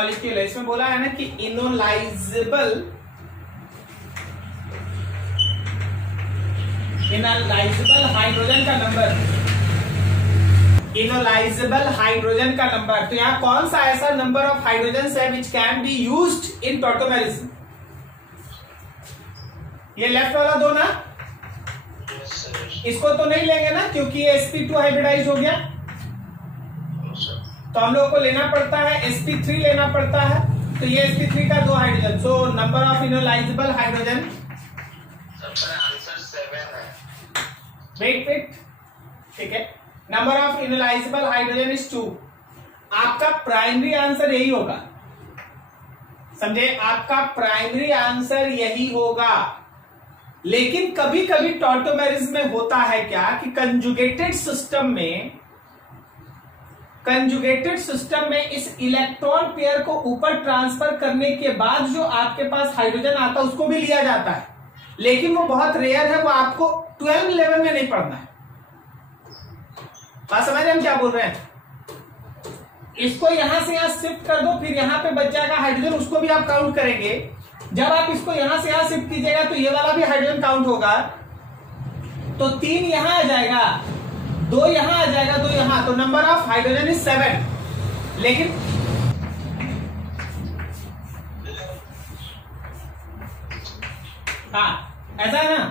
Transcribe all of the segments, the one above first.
Molecule है, इसमें बोला है ना कि इनोलाइजेबल हाइड्रोजन का नंबर, इनोलाइजेबल हाइड्रोजन का नंबर। तो यहाँ कौन सा ऐसा नंबर ऑफ हाइड्रोजन है which can be used in tautomerism? ये लेफ्ट वाला दो ना, इसको तो नहीं लेंगे ना क्योंकि ये sp2 हाइब्रिडाइज हो गया, तो हम लोग को लेना पड़ता है sp3 लेना पड़ता है। तो ये sp3 का दो hydrogen, so number of enolisable hydrogen, wait ठीक है, number of enolisable hydrogen is 2। आपका प्राइमरी आंसर यही होगा, समझे, आपका प्राइमरी आंसर यही होगा। लेकिन कभी कभी टॉटोमेरिज्म में होता है क्या कि कंजुगेटेड सिस्टम में इस इलेक्ट्रॉन पेयर को ऊपर ट्रांसफर करने के बाद जो आपके पास हाइड्रोजन आता है उसको भी लिया जाता है, लेकिन वो बहुत रेयर है, वो आपको 12 लेवल में नहीं पढ़ना है। बात समझ रहे हम क्या बोल रहे हैं? इसको यहां से यहां शिफ्ट कर दो, फिर यहां पे बच जाएगा हाइड्रोजन, उसको भी आप काउंट करेंगे। जब आप इसको यहां से यहां शिफ्ट कीजिएगा तो ये वाला भी हाइड्रोजन काउंट होगा, तो 3 यहां आ जाएगा, 2 यहां आ जाएगा, 2 यहां, तो नंबर ऑफ हाइड्रोजन इज 7। लेकिन हाँ ऐसा है ना,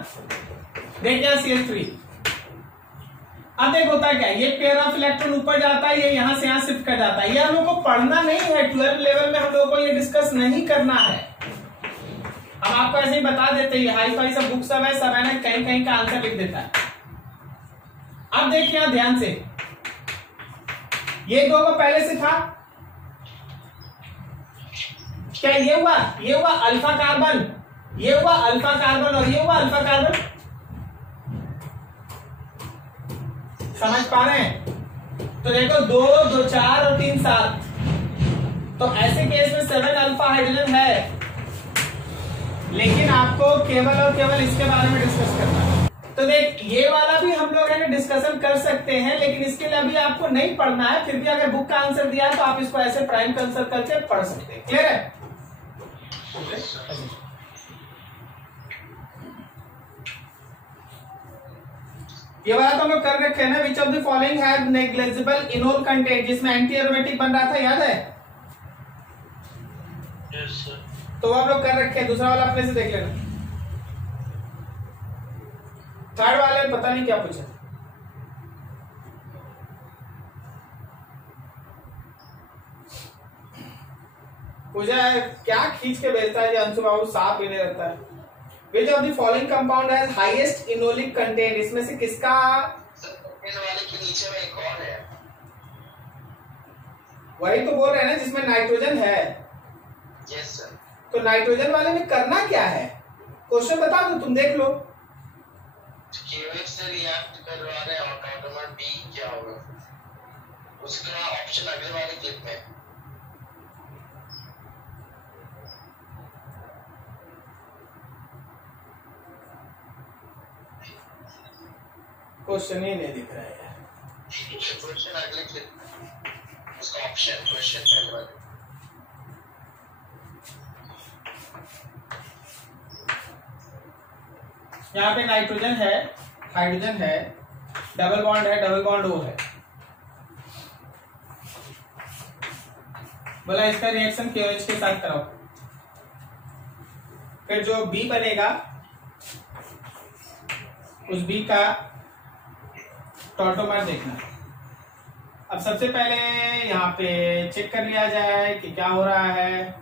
देखिए CH3। अब देख होता क्या, ये पेयर ऑफ इलेक्ट्रॉन ऊपर जाता है, ये यहां से यहां शिफ्ट कर जाता है। ये हम लोग को पढ़ना नहीं है, 12 लेवल में हम लोग को ये डिस्कस नहीं करना है। हम आपको ऐसे ही बता देते हैं, हाई फाई सब बुक सब है ना, कहीं कहीं का आंसर लिख देता है। अब देखिए ध्यान से, ये दो को पहले से था क्या, ये हुआ अल्फा कार्बन, ये हुआ अल्फा कार्बन और ये हुआ अल्फा कार्बन। समझ पा रहे हैं? तो देखो 2 2 4 और 3 7, तो ऐसे केस में 7 अल्फा हाइड्रोजन है, लेकिन आपको केवल और केवल इसके बारे में डिस्कस करना है। तो देख ये वाला भी हम लोग डिस्कशन कर सकते हैं, लेकिन इसके लिए अभी आपको नहीं पढ़ना है। फिर भी अगर बुक का आंसर दिया है तो आप इसको ऐसे प्राइम कंसल्ट करके पढ़ सकते हैं। क्लियर है? ये वाला तो हम लोग कर रखे हैं ना, which of the following have negligible enol content, जिसमें एंटी एरोमेटिक बन रहा था, याद है? Yes sir. तो वो हम लोग कर रखे हैं। दूसरा वाला अपने से देख लेना। थर्ड वाले में पता नहीं क्या पूछा, क्या खींच के भेजता है अंशु बाबू, साफ लेने रहता है। Which of the following compound has highest enolic content, इसमें से किसका? इस वाले के नीचे में एक और है, वही तो बोल रहे हैं ना जिसमें नाइट्रोजन है। Yes sir. तो नाइट्रोजन वाले में करना क्या है, क्वेश्चन बता दो, तुम देख लो। KOH से रिएक्ट करवा रहे हैं और टॉटोमर B क्या होगा, उसका ऑप्शन अगले वाले क्लिप में। क्वेश्चन ही नहीं दिख रहा है यार, क्वेश्चन अगले क्लिप में, उसका ऑप्शन क्वेश्चन पहले वाले। यहाँ पे नाइट्रोजन है, हाइड्रोजन है, डबल बॉन्ड है, डबल बॉन्ड O है। बोला इसका रिएक्शन KOH के साथ कराओ, फिर जो B बनेगा उस B का टॉटोमर देखना। अब सबसे पहले यहाँ पे चेक कर लिया जाए कि क्या हो रहा है।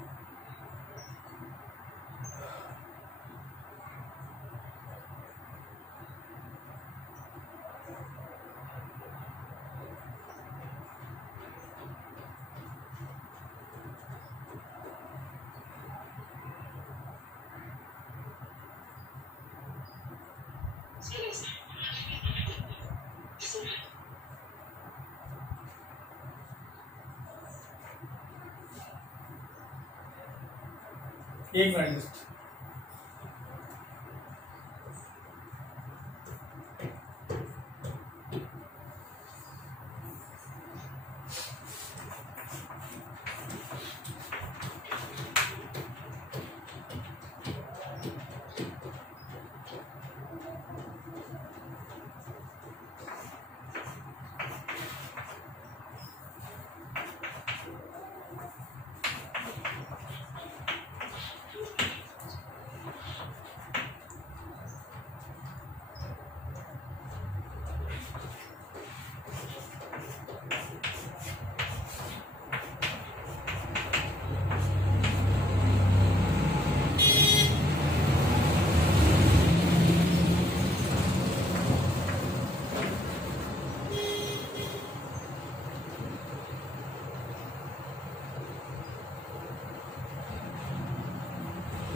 एक मिनट,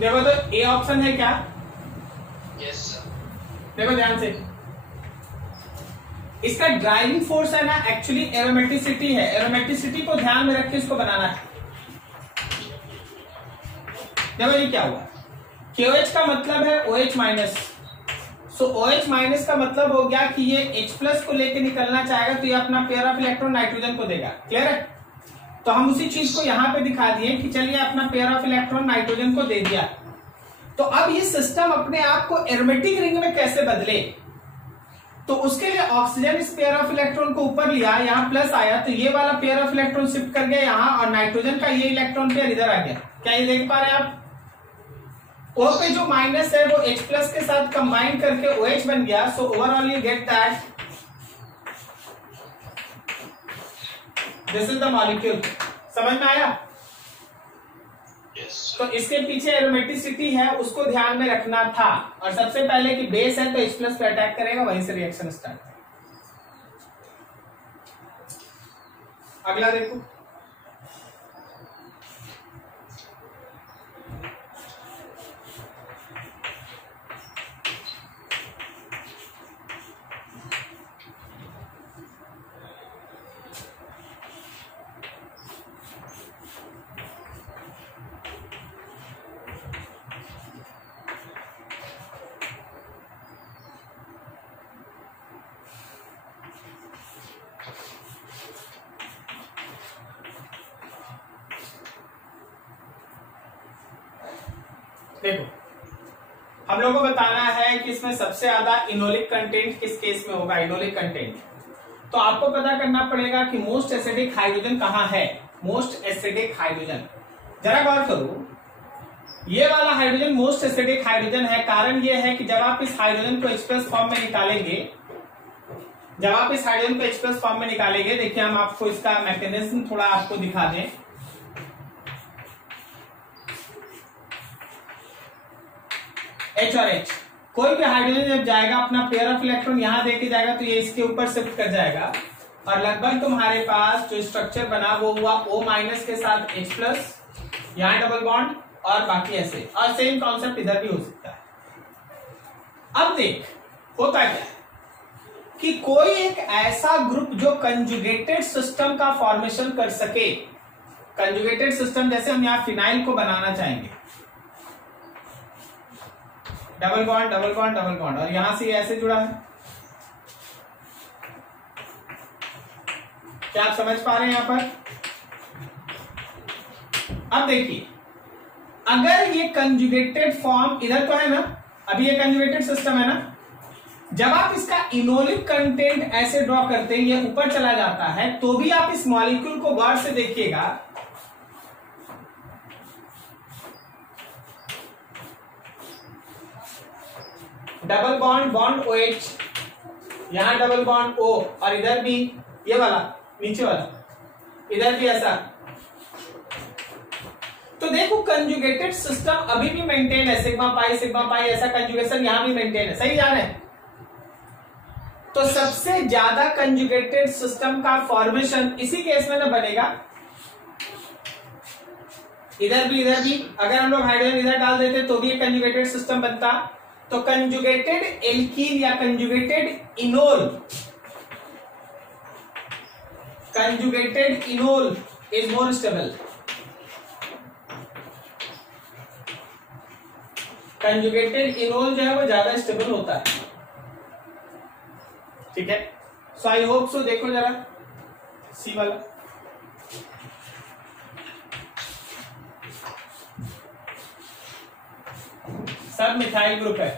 देखो तो ए ऑप्शन है क्या? Yes sir. देखो ध्यान से, इसका ड्राइविंग फोर्स है ना एक्चुअली एरोमेटिसिटी है। एरोमेटिसिटी को ध्यान में रख के इसको बनाना है। देखो ये क्या हुआ, KOH का मतलब है OH माइनस, सो OH माइनस का मतलब हो गया कि ये H प्लस को लेके निकलना चाहेगा तो ये अपना पेयर ऑफ इलेक्ट्रॉन नाइट्रोजन को देगा। क्लियर है? तो हम उसी चीज को यहां पे दिखा दिए कि चलिए अपना पेयर ऑफ इलेक्ट्रॉन नाइट्रोजन को दे दिया। तो अब ये सिस्टम अपने आप को एरोमेटिक रिंग में कैसे बदले, तो उसके लिए ऑक्सीजन इस पेयर ऑफ इलेक्ट्रॉन को ऊपर लिया, यहाँ प्लस आया तो ये वाला पेयर ऑफ इलेक्ट्रॉन शिफ्ट कर गया यहाँ, और नाइट्रोजन का ये इलेक्ट्रॉन पेयर इधर आ गया। क्या ये देख पा रहे हैं आप? O पे जो माइनस है वो H प्लस के साथ कंबाइन करके OH बन गया। So overall you get that this is the molecule. समझ में आया? यस। तो इसके पीछे एरोमेटिसिटी है, उसको ध्यान में रखना था। और सबसे पहले कि बेस है तो H प्लस पे अटैक करेगा, वहीं से रिएक्शन स्टार्ट। अगला देखो, देखो हम लोगों को बताना है कि इसमें सबसे ज्यादा इनोलिक कंटेंट किस केस में होगा। इनोलिक कंटेंट तो आपको पता करना पड़ेगा कि मोस्ट एसिडिक हाइड्रोजन कहां है। मोस्ट एसिडिक हाइड्रोजन, जरा गौर करो, ये वाला हाइड्रोजन मोस्ट एसिडिक हाइड्रोजन है। कारण ये है कि जब आप इस हाइड्रोजन को H प्लस फॉर्म में निकालेंगे, जब आप इस हाइड्रोजन को H प्लस फॉर्म में निकालेंगे, देखिए हम आपको इसका मैकेनिज्म थोड़ा आपको दिखा दें। H और H, कोई भी हाइड्रोजन जब जाएगा अपना पेयर ऑफ इलेक्ट्रॉन यहां देके जाएगा तो ये इसके ऊपर शिफ्ट कर जाएगा, और लगभग तुम्हारे पास जो स्ट्रक्चर बना वो हुआ O माइनस के साथ H प्लस, यहां डबल बॉन्ड, और बाकी ऐसे। और सेम कॉन्सेप्ट इधर भी हो सकता है। अब देख होता क्या है कि कोई एक ऐसा ग्रुप जो कंजुगेटेड सिस्टम का फॉर्मेशन कर सके। कंजुगेटेड सिस्टम जैसे हम यहां फिनाइल को बनाना चाहेंगे, double bond double bond double bond, और यहां से ऐसे जुड़ा है। क्या आप समझ पा रहे हैं यहां पर? अब देखिए, अगर ये कंजुगेटेड फॉर्म इधर तो है ना, अभी ये कंजुगेटेड सिस्टम है ना, जब आप इसका इनोलिक कंटेंट ऐसे ड्रॉ करते हैं, ये ऊपर चला जाता है, तो भी आप इस मॉलिक्यूल को गौर से देखिएगा, डबल बॉन्ड बॉन्ड OH, यहां डबल बॉन्ड O, और इधर भी ये वाला नीचे वाला, इधर भी ऐसा। तो देखो कंजुगेटेड सिस्टम अभी भी मेंटेन है, सिग्मा पाई ऐसा कंजुगेशन यहां भी मेंटेन है। सही जा रहे हैं? तो सबसे ज्यादा कंजुगेटेड सिस्टम का फॉर्मेशन इसी केस में ना बनेगा। इधर भी अगर हम लोग हाइड्रोजन इधर डाल देते तो भी एक कंजुगेटेड सिस्टम बनता। तो कंजुगेटेड एल्कीन या conjugated enol is more stable. Conjugated enol जो है वो ज्यादा स्टेबल होता है। ठीक है, सो आई होप सो। देखो जरा सी वाला, सब मिथाइल ग्रुप है।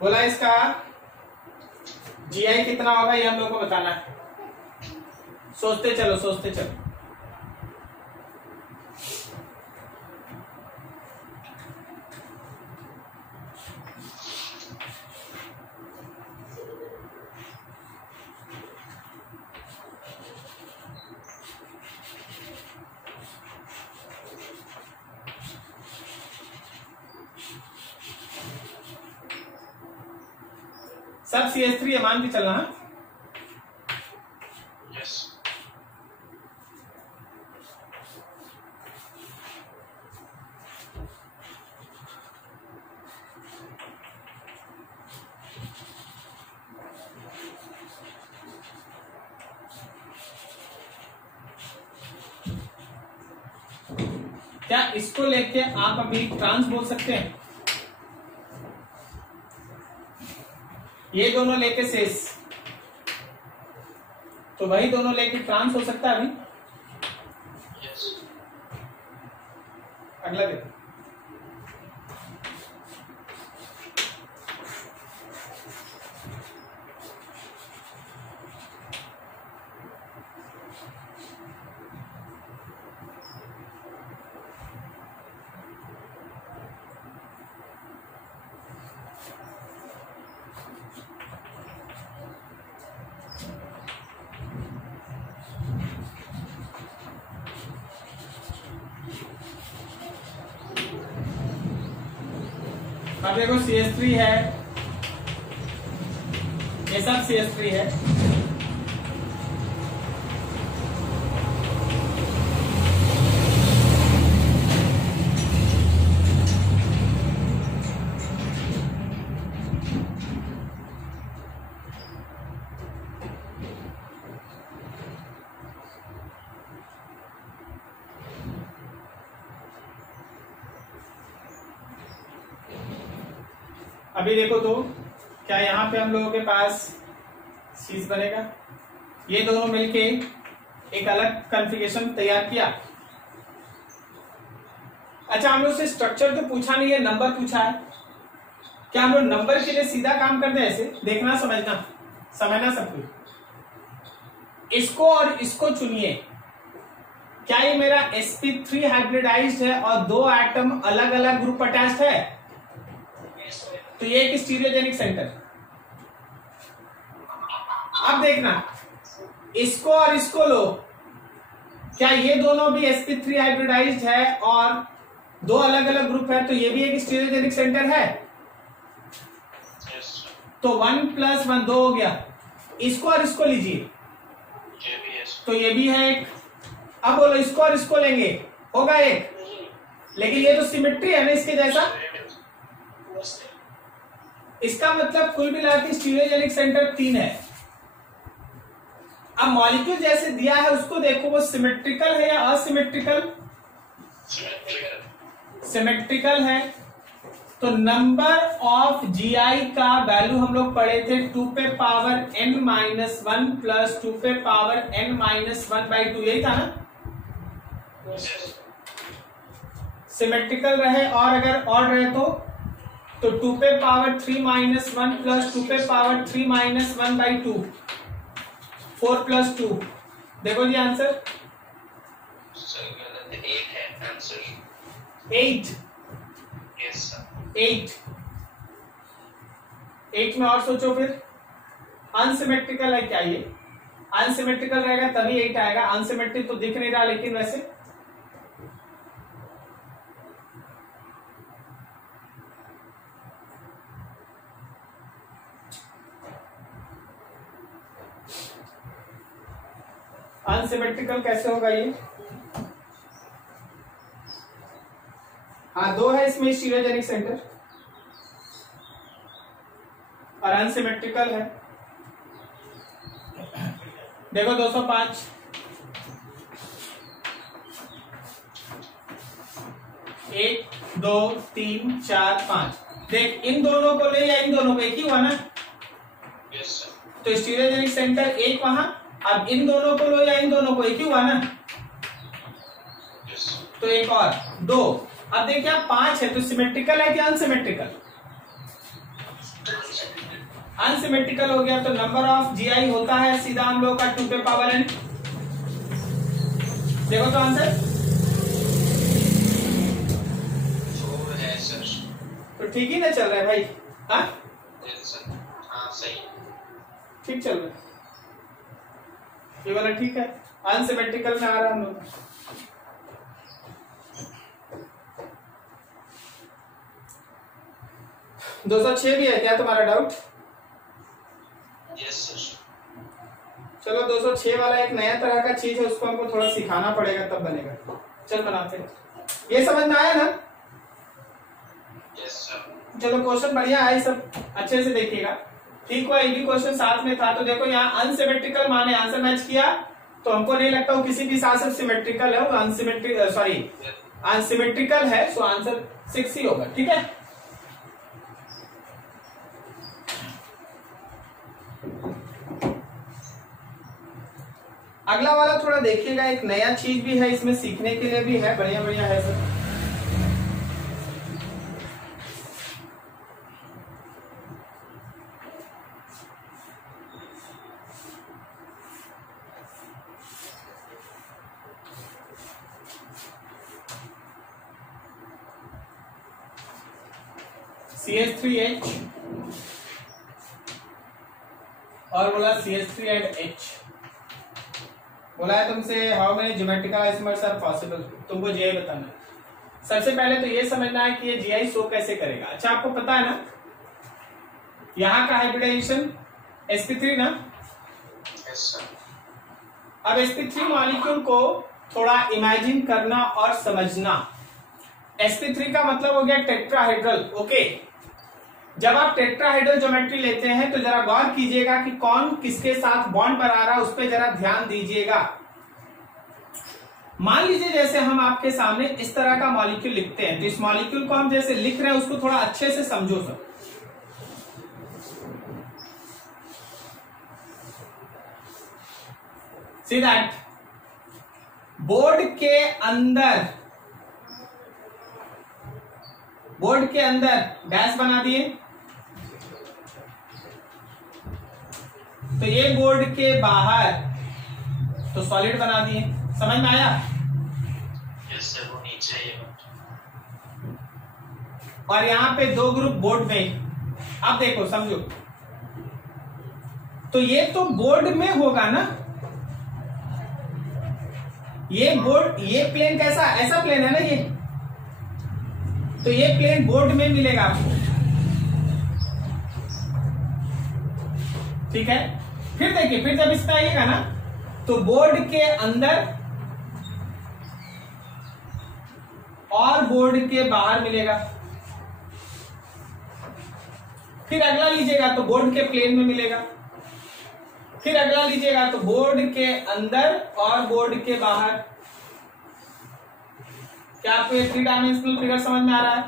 बोला इसका GI कितना होगा ये हम लोग को बताना है। सोचते चलो। सब CH3 ये मान के चलना है। क्या इसको लेके आप अभी ट्रांस बोल सकते हैं? ये दोनों लेके शेष, तो वही दोनों लेके ट्रांस हो सकता है अभी। अगला देखो, अब देखो CH3 है, ये सब CH3 है। अभी देखो तो क्या यहाँ पे हम लोगों के पास चीज बनेगा? ये दोनों मिलके एक अलग कॉन्फ़िगरेशन तैयार किया। अच्छा, हम लोग से स्ट्रक्चर तो पूछा नहीं है, नंबर पूछा है। क्या हम लोग नंबर के लिए सीधा काम करते हैं? ऐसे देखना, समझना सब कुछ। इसको और इसको चुनिए। क्या ये मेरा sp3 हाइब्रिडाइज्ड है और दो एटम अलग अलग ग्रुप अटैच्ड है? तो ये एक स्टीरियोजेनिक सेंटर। अब देखना, इसको और इसको लो, क्या ये दोनों भी sp3 हाइब्रिडाइज्ड है और दो अलग अलग ग्रुप है? तो ये भी एक स्टीरियोजेनिक सेंटर है। तो 1 + 1 2 हो गया। इसको और इसको लीजिए, तो ये भी है एक। अब बोलो, इसको और इसको लेंगे, होगा एक, लेकिन ये तो सिमेट्री है ना इसके जैसा। इसका मतलब कुल मिला के स्टीरियोजेनिक सेंटर 3 है। अब मॉलिक्यूल जैसे दिया है उसको देखो, वो सिमेट्रिकल है या असिमेट्रिकल? सिमेट्रिकल है। तो नंबर ऑफ GI का वैल्यू हम लोग पढ़े थे 2 power n-1 plus 2 power n-1/2, यही था ना? सिमेट्रिकल रहे और अगर ऑड रहे तो 2 पावर 3-1 प्लस 2 पावर 3-1/2, 4 + 2। देखो जी आंसर 8 है आंसर। 8। Yes sir. 8 में और सोचो फिर, अनसिमेट्रिकल है क्या ये? अनसिमेट्रिकल रहेगा तभी 8 आएगा। अनसिमेट्रिक तो दिख नहीं रहा, लेकिन वैसे अनसिमेट्रिकल कैसे होगा ये? हाँ, 2 है इसमें स्टीरियोजेनिक सेंटर और अनसिमेट्रिकल है। देखो 205, 1 2 3 4 5। देख, इन दोनों को ले या इन दोनों को, एक ही हुआ ना? Yes sir. तो स्टीरियोजेनिक सेंटर 1 वहां। अब इन दोनों को लो या इन दोनों को, एक ही हुआ ना? यस। तो एक और 2। अब देखिए 5 है, तो सिमेट्रिकल है कि अनसिमेट्रिकल? अनसिमेट्रिकल हो गया। तो नंबर ऑफ GI होता है सीधा हम लोग का 2 पावर n। देखो तो आंसर 4 है सर। तो ठीक ही ना चल रहा है भाई? हाँ सर, हाँ सही, ठीक चल रहा है। ये वाला ठीक है, अनसिमेट्रिकल में आ रहा है हम लोग। दो 206 भी है क्या तुम्हारा डाउट? Yes sir. चलो 206 वाला एक नया तरह का चीज है, उसको हमको थोड़ा सिखाना पड़ेगा तब बनेगा। चल बनाते हैं। ये समझ में आया ना? Yes sir. चलो क्वेश्चन बढ़िया है, सब अच्छे से देखिएगा। ठीक हुआ, ये भी क्वेश्चन साथ में था। तो देखो यहाँ अनसिमेट्रिकल माने आंसर मैच किया, तो तो हमको नहीं लगता वो किसी भी हिसाब से सिमेट्रिकल है, वो अनसिमेट्रिकल है। सो आंसर 6 ही होगा। ठीक है, अगला वाला थोड़ा देखिएगा, एक नया चीज भी है इसमें, सीखने के लिए भी है, बढ़िया बढ़िया है सर। CH3H और बोला CH3 एंड H, बोला है तुमसे how many geometrical isomers are possible, तुमको जीआई बताना है। सबसे पहले तो ये समझना है कि ये जीआई शो कैसे करेगा। अच्छा आपको पता है ना यहाँ का हाइब्रिडाइजेशन sp3 ना। Yes sir. अब sp3 मॉलिक्यूल को थोड़ा इमेजिन करना और समझना। sp3 का मतलब हो गया टेट्राहेड्रल। ओके, जब आप टेट्राहेड्रल ज्योमेट्री लेते हैं तो जरा गौर कीजिएगा कि कौन किसके साथ बॉन्ड पर आ रहा है, उस पर जरा ध्यान दीजिएगा। मान लीजिए जैसे हम आपके सामने इस तरह का मॉलिक्यूल लिखते हैं, तो इस मॉलिक्यूल को हम जैसे लिख रहे हैं उसको थोड़ा अच्छे से समझो सर। सी दैट बोर्ड के अंदर डैश बना दिए, तो ये बोर्ड के बाहर तो सॉलिड बना दिए। समझ में आया? यस सर, वो नीचे है। और यहाँ पे दो ग्रुप बोर्ड में। अब देखो समझो, तो ये तो बोर्ड में होगा ना, ये बोर्ड, ये प्लेन कैसा, ऐसा प्लेन है ना ये, तो ये प्लेन बोर्ड में मिलेगा आपको। ठीक है, फिर देखिए, फिर जब इसका आएगा ना तो बोर्ड के अंदर और बोर्ड के बाहर मिलेगा। फिर अगला लीजिएगा तो बोर्ड के प्लेन में मिलेगा। फिर अगला लीजिएगा तो बोर्ड के अंदर और बोर्ड के बाहर। क्या आपको ये 3 डायमेंशनल फिगर समझ में आ रहा है?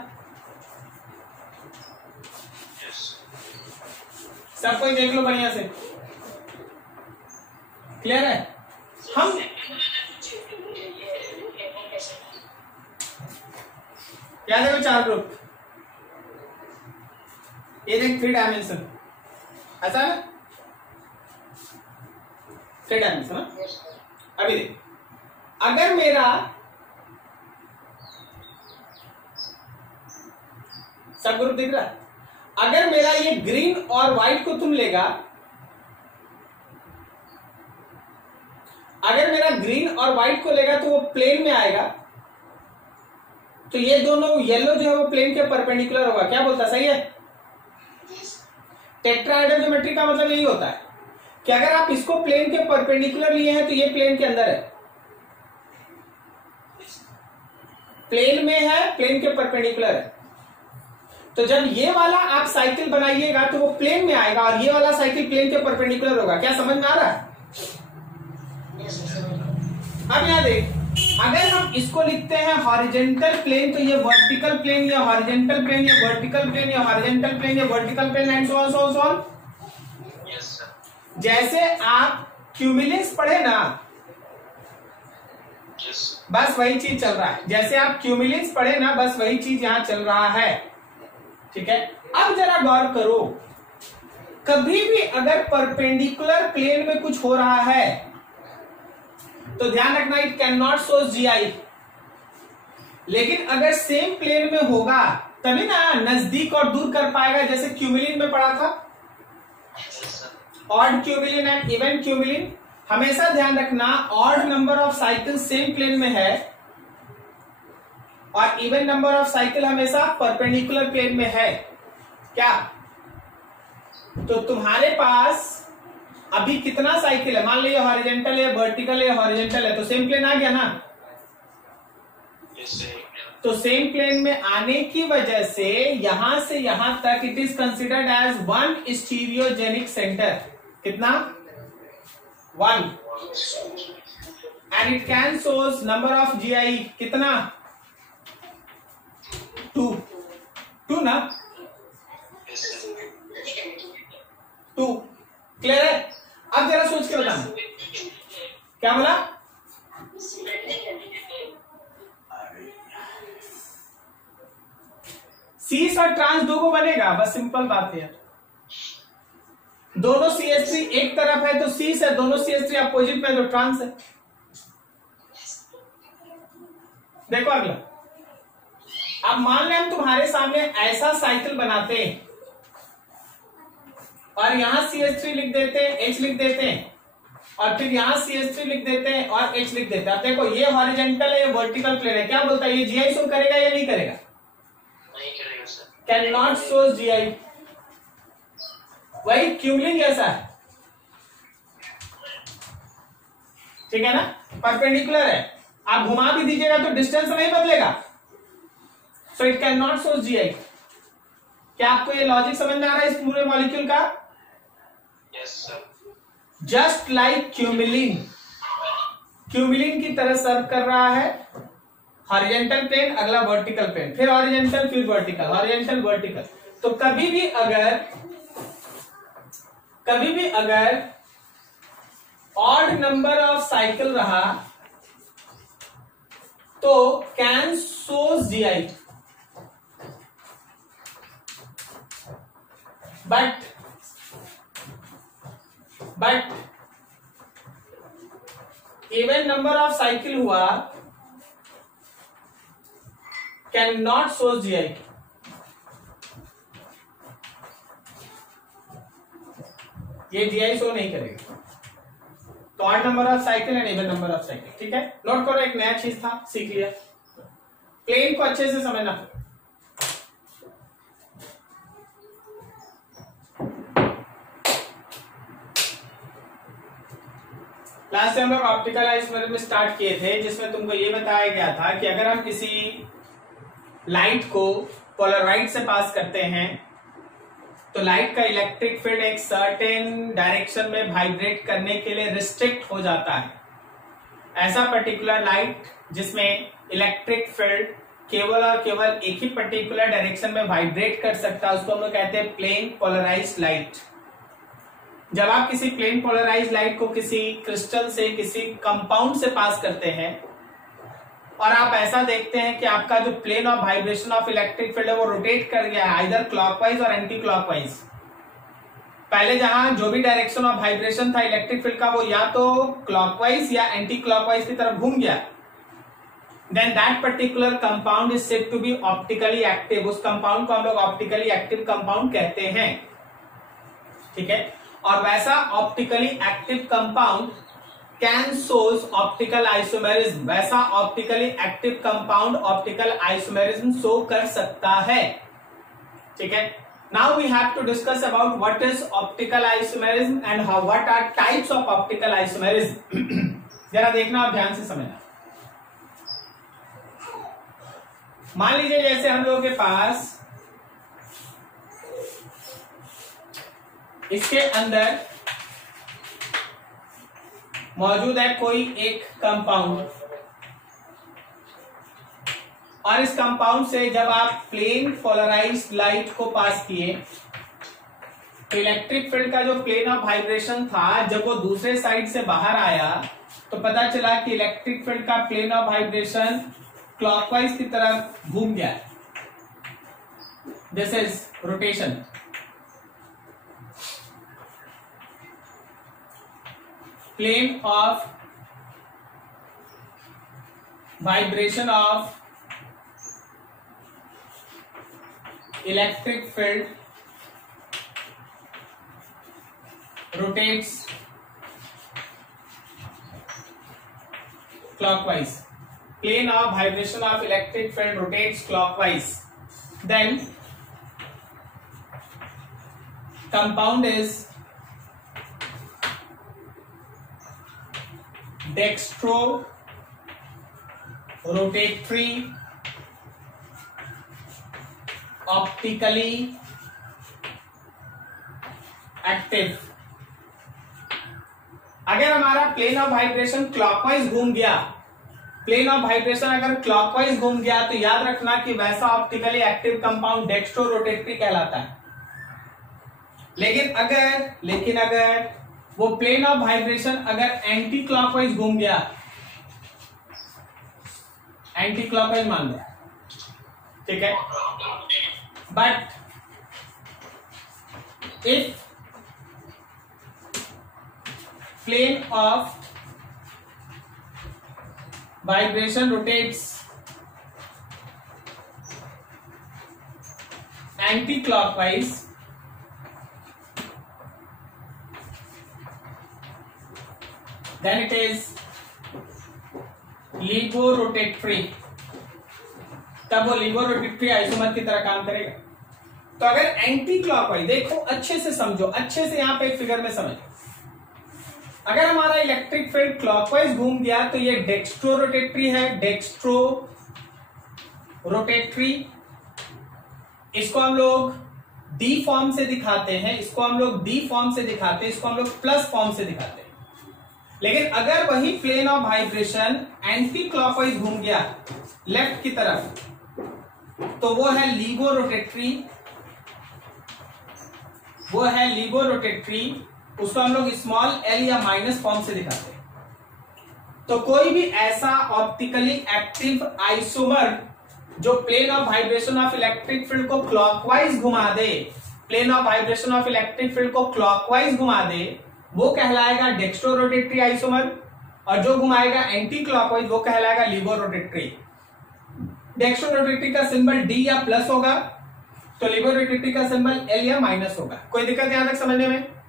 सब कोई देख लो बढ़िया से, क्लियर है? हम क्या देखो 4 ग्रुप, ये देख 3 डायमेंशन, ऐसा है 3 डायमेंशन ना। अभी देख, अगर मेरा सब ग्रुप दिख रहा है, अगर मेरा ये ग्रीन और व्हाइट को तुम लेगा, अगर मेरा ग्रीन और व्हाइट को लेगा तो वो प्लेन में आएगा, तो ये दोनों येलो जो है वो प्लेन के परपेंडिकुलर होगा। क्या बोलता है? सही है? टेट्राहेड्रल ज्योमेट्री का मतलब यही होता है कि अगर आप इसको प्लेन के परपेंडिकुलर लिए हैं तो ये प्लेन के अंदर है, प्लेन में है, प्लेन के परपेंडिकुलर है। तो जब ये वाला आप साइकिल बनाइएगा तो वो प्लेन में आएगा और ये वाला साइकिल प्लेन के परपेंडिकुलर होगा। क्या समझ में आ रहा है? अब यहां देख, अगर हम इसको लिखते हैं हॉरिजेंटल प्लेन, तो ये वर्टिकल प्लेन, ये हॉरिजेंटल प्लेन, ये वर्टिकल प्लेन, ये हॉरिजेंटल प्लेन, ये vertical plane and so on so on. Yes sir. जैसे आप क्यूमुलेंस पढ़े ना, बस वही चीज चल रहा है। जैसे आप क्यूमुलेंस पढ़े ना, बस वही चीज यहां चल रहा है। ठीक है, अब जरा गौर करो, कभी भी अगर परपेंडिकुलर प्लेन में कुछ हो रहा है तो ध्यान रखना, it can not show GI. लेकिन अगर सेम प्लेन में होगा तभी ना नजदीक और दूर कर पाएगा, जैसे क्यूमुलिन में पढ़ा था, odd cumulene and even cumulene. हमेशा ध्यान रखना, odd number of cycle same plane में है और इवन नंबर ऑफ साइकिल हमेशा परपेंडिकुलर प्लेन में है। क्या? तो तुम्हारे पास अभी कितना साइकिल है? मान लीजिए हॉरिजेंटल है, वर्टिकल है, हॉरिजेंटल है, तो सेम प्लेन आ गया ना। तो सेम प्लेन में आने की वजह से यहां से यहां तक it is considered as 1 stereogenic centre. कितना? 1। And it can source number of GI कितना 2 ना 2 क्लियर है। अब जरा सोच के बताना क्या बोला। सीस और ट्रांस दो को बनेगा, बस सिंपल बात है। दोनों CH3 एक तरफ है तो सीस है, दोनों CH3 अपोजिट में तो ट्रांस है। देखो अगला, अब मान लें हम तुम्हारे सामने ऐसा साइकिल बनाते हैं और यहां CH3 लिख देते हैं, H लिख देते हैं, और फिर यहां CH3 लिख देते हैं और H लिख देते हैं। अब देखो ये हॉरिजेंटल है, ये वर्टिकल प्लेन है, क्या बोलता है ये GI शो करेगा या नहीं करेगा? नहीं करेगा sir. Can not show GI। वही क्यूबलिंग ऐसा है, ठीक है ना, परपेंडिकुलर है, आप घुमा भी दीजिएगा तो डिस्टेंस नहीं बदलेगा, so it can not show GI। क्या आपको ये लॉजिक समझ में आ रहा है इस पूरे मॉलिक्यूल का? Yes sir. Just like cumulene की तरह सर्व कर रहा है। हॉरिजेंटल प्लेन, अगला वर्टिकल प्लेन, फिर हॉरिजेंटल, फिर वर्टिकल, हॉरिजेंटल वर्टिकल। तो कभी भी अगर ऑड नंबर ऑफ साइकिल रहा तो can shows GI, but even number of cycle हुआ कैन नॉट सोज GI। ये GI शो नहीं करेगा। तो odd number of cycle and even number of cycle, ठीक है। नोट करो, एक नया चीज था, सीख लिया। प्लेन को अच्छे से समझना। लास्ट टाइम हम लोग ऑप्टिकल आइसोमेरिज्म स्टार्ट किए थे, जिसमें तुमको ये बताया गया था कि अगर हम किसी लाइट को पोलराइड से पास करते हैं तो लाइट का इलेक्ट्रिक फील्ड एक सर्टेन डायरेक्शन में वाइब्रेट करने के लिए रिस्ट्रिक्ट हो जाता है। ऐसा पर्टिकुलर लाइट जिसमें इलेक्ट्रिक फील्ड केवल और केवल एक ही पर्टिकुलर डायरेक्शन में वाइब्रेट कर सकता है, उसको हम लोग कहते हैं प्लेन पोलराइज्ड लाइट। जब आप किसी प्लेन पोलराइज्ड लाइट को किसी क्रिस्टल से, किसी कंपाउंड से पास करते हैं और आप ऐसा देखते हैं कि आपका जो plane of vibration of electric field है वो रोटेट कर गया है आइदर क्लॉकवाइज और एंटी क्लॉकवाइज। पहले जहां जो भी डायरेक्शन ऑफ वाइब्रेशन था इलेक्ट्रिक फील्ड का वो या तो क्लॉकवाइज या एंटी क्लॉकवाइज की तरफ घूम गया, then that particular compound is said to be optically active. उस कंपाउंड को हम लोग ऑप्टिकली एक्टिव कंपाउंड कहते हैं, ठीक है। और वैसा optically active compound can shows optical isomerism. वैसा optically active compound optical isomerism show कर सकता है, ठीक है। Now we have to discuss about what is optical isomerism and how what are types of optical isomerism. जरा देखना और ध्यान से समझना। मान लीजिए जैसे हम लोगों के पास इसके अंदर मौजूद है कोई एक कंपाउंड, और इस कंपाउंड से जब आप प्लेन पोलराइज्ड लाइट को पास किए तो इलेक्ट्रिक फील्ड का जो प्लेन ऑफ वाइब्रेशन था जब वो दूसरे साइड से बाहर आया तो पता चला कि इलेक्ट्रिक फील्ड का प्लेन ऑफ वाइब्रेशन क्लॉकवाइज की तरफ घूम गया। This is rotation. Plane of vibration of electric field rotates clockwise. Plane of vibration of electric field rotates clockwise. Then compound is dextro rotatory optically active. अगर हमारा plane of vibration clockwise घूम गया, plane of vibration अगर clockwise घूम गया तो याद रखना कि वैसा optically active compound dextro rotatory कहलाता है। लेकिन अगर वो प्लेन ऑफ वाइब्रेशन अगर एंटी क्लॉकवाइज घूम गया, एंटी क्लॉकवाइज मान लो, ठीक है, but if plane of vibration rotates anti-clockwise, then it is levorotatory, तब वो levorotatory आइसोमर की तरह काम करेगा। तो अगर एंटी क्लॉकवाइज, देखो अच्छे से समझो, अच्छे से यहां पे एक फिगर में समझो, अगर हमारा इलेक्ट्रिक फील्ड क्लॉकवाइज घूम गया तो ये डेक्स्ट्रो रोटेटरी है, डेक्स्ट्रो रोटेटरी। इसको हम लोग डी फॉर्म से दिखाते हैं, इसको हम लोग डी फॉर्म से दिखाते हैं, इसको हम लोग प्लस फॉर्म से दिखाते हैं। लेकिन अगर वही plane of vibration anti clockwise घूम गया लेफ्ट की तरफ, तो वो है लीवो रोटेटरी, वो है लीवो रोटेटरी। उसको हम लोग स्मॉल एल या माइनस फॉर्म से दिखाते हैं। तो कोई भी ऐसा ऑप्टिकली एक्टिव आइसोमर जो plane of vibration of electric field को क्लॉकवाइज घुमा दे, plane of vibration of electric field को क्लॉकवाइज घुमा दे, वो कहलाएगा डेक्स्ट्रो रोटेटरी आइसोमर, और जो घुमाएगा एंटी क्लॉकवाइज वो कहलाएगा लीवो रोटेटरी। डेक्स्ट्रो रोटेटरी का सिंबल डी या प्लस होगा, तो लीवो रोटेटरी का सिंबल एल या माइनस होगा। कोई दिक्कत यहां तक समझने में?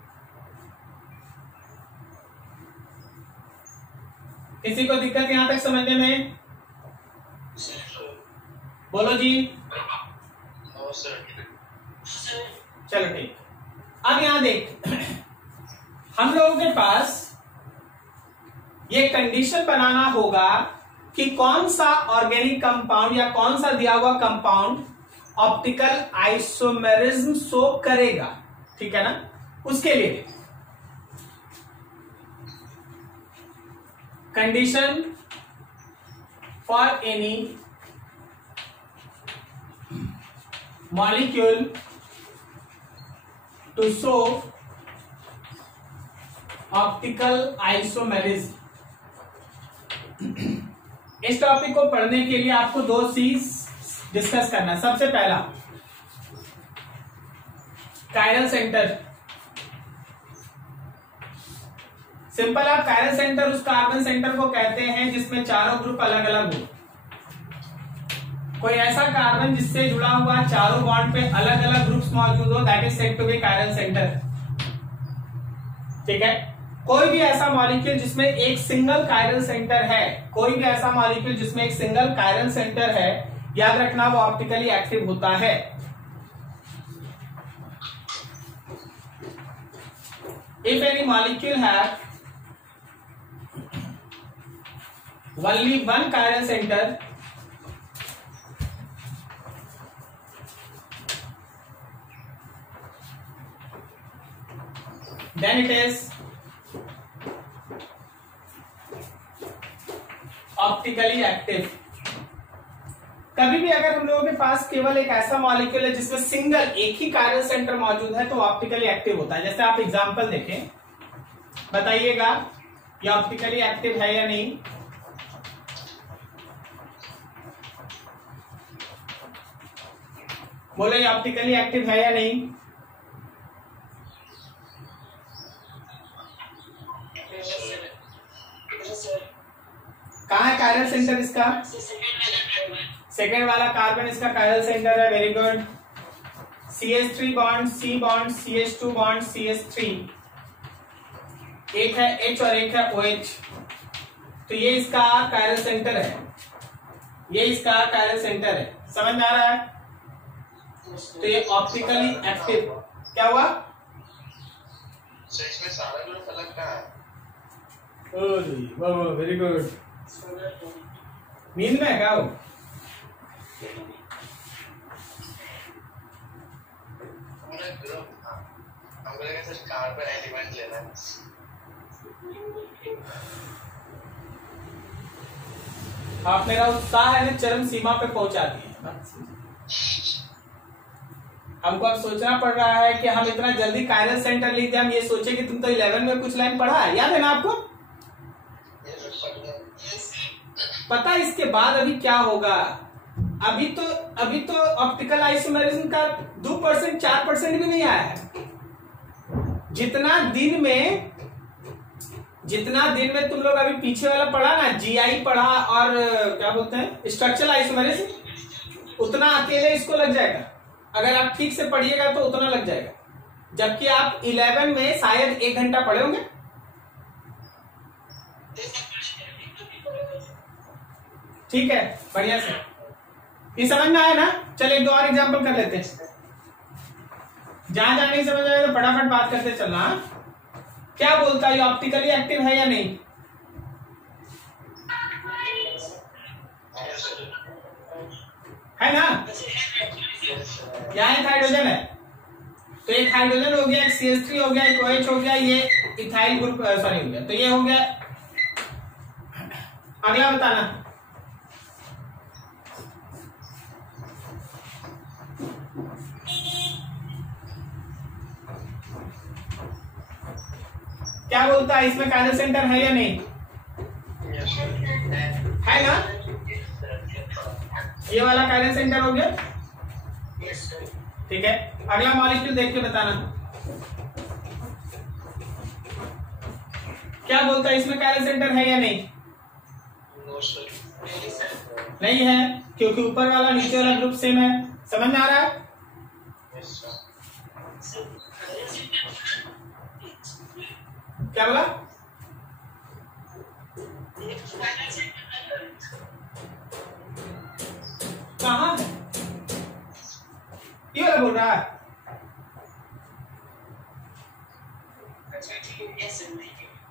किसी को दिक्कत यहां तक समझने में? बोलो जी। चलो ठीक। अब यहां देख, हम लोगों के पास ये कंडीशन बनाना होगा कि कौन सा ऑर्गेनिक कंपाउंड या कौन सा दिया हुआ कंपाउंड ऑप्टिकल आइसोमेरिज्म शो करेगा, ठीक है ना। उसके लिए condition for any molecule to show optical isomerism. इस टॉपिक को पढ़ने के लिए आपको दो चीज डिस्कस करना है। सबसे पहला कायरल सेंटर। सिंपल, आप कायरल सेंटर उस कार्बन सेंटर को कहते हैं जिसमें चारों ग्रुप अलग अलग हो। कोई ऐसा कार्बन जिससे जुड़ा हुआ चारों बॉन्ड पे अलग अलग ग्रुप्स मौजूद हो, that is said to be chiral centre, ठीक है। कोई भी ऐसा मॉलिक्यूल जिसमें एक सिंगल कायरल सेंटर है, कोई भी ऐसा मॉलिक्यूल जिसमें एक सिंगल कायरल सेंटर है, याद रखना वो ऑप्टिकली एक्टिव होता है। If any molecule have only one chiral center, then it is optically active. कभी भी अगर हम लोगों के पास केवल एक ऐसा मॉलिक्यूल है जिसमें सिंगल एक ही कायरल सेंटर मौजूद है तो ऑप्टिकली एक्टिव होता है। जैसे आप एग्जांपल देखें, बताइएगा ये ऑप्टिकली एक्टिव है या नहीं। बोलो ये ऑप्टिकली एक्टिव है या नहीं। कहाँ है कायरल सेंटर इसका? सेकेंड वाला कार्बन इसका कायरल सेंटर है। Very good. CH3 bond, C bond, CH2 bond, CH3, एक है H और एक है OH, तो ये इसका कायरल सेंटर है, ये इसका कायरल सेंटर है। समझ में आ रहा है? तो ये ऑप्टिकली एक्टिव क्या हुआ? इसमें सारा ग्रुप अलग कहाँ है? Very good. नींद में है क्या वो? पूरा ग्रुप, हमको लगा सिर्फ कार्बन एलिमेंट लेना है। आप मेरा उत्साह है ना चरम सीमा पे पहुंचा दिए। हमको अब सोचना पड़ रहा है कि हम इतना जल्दी कायरल सेंटर लिख दें, हम ये सोचे कि तुम तो 11 में कुछ लाइन पढ़ा है, याद है ना आपको? पता इसके बाद अभी क्या होगा? अभी तो ऑप्टिकल आइसोमेरिज्म का 2% 4% भी नहीं आया है। जितना दिन में तुम लोग अभी पीछे वाला पढ़ा ना, जीआई पढ़ा और क्या बोलते हैं स्ट्रक्चरल आइसोमेरिज्म, उतना अकेले इसको लग जाएगा। अगर आप ठीक से पढ़िएगा तो उतना लग जाएगा, जबकि आप 11 में शायद 1 घंटा पढ़े होंगे। ठीक है, बढ़िया से ये समझ में आया ना? चलिए 2 और एग्जाम्पल कर लेते हैं। जहां नहीं समझ आए तो फटाफट बात करते चलना। क्या बोलता है, ये ऑप्टिकली एक्टिव है या नहीं? है ना? यहाँ एक हाइड्रोजन है, तो एक हाइड्रोजन हो गया, एक CH3 हो गया, एक OH हो गया, ये इथाइल ग्रुप सॉरी हो गया, तो ये हो गया। अगला बताना। क्या बोलता है, इसमें कायरल सेंटर है या नहीं? है ना? ये वाला कायरल सेंटर हो गया। ठीक है, अगला मॉलिक्यूल देख के बताना। क्या बोलता है, इसमें कायरल सेंटर है या नहीं? नहीं है, क्योंकि ऊपर वाला नीचे वाला ग्रुप सेम है। समझ में आ रहा है? क्या बोला? कहाँ है? ये वाला बोल रहा है।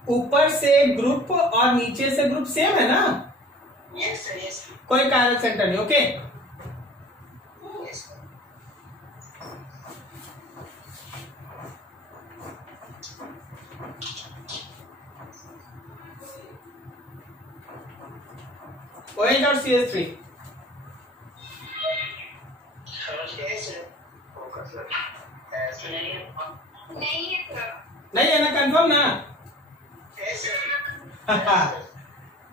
ऊपर से ग्रुप और नीचे से ग्रुप सेम है ना? Yes sir, yes. कोई कायरल सेंटर नहीं। ओके, OH और CH3 नहीं है ना? कंफर्म ना?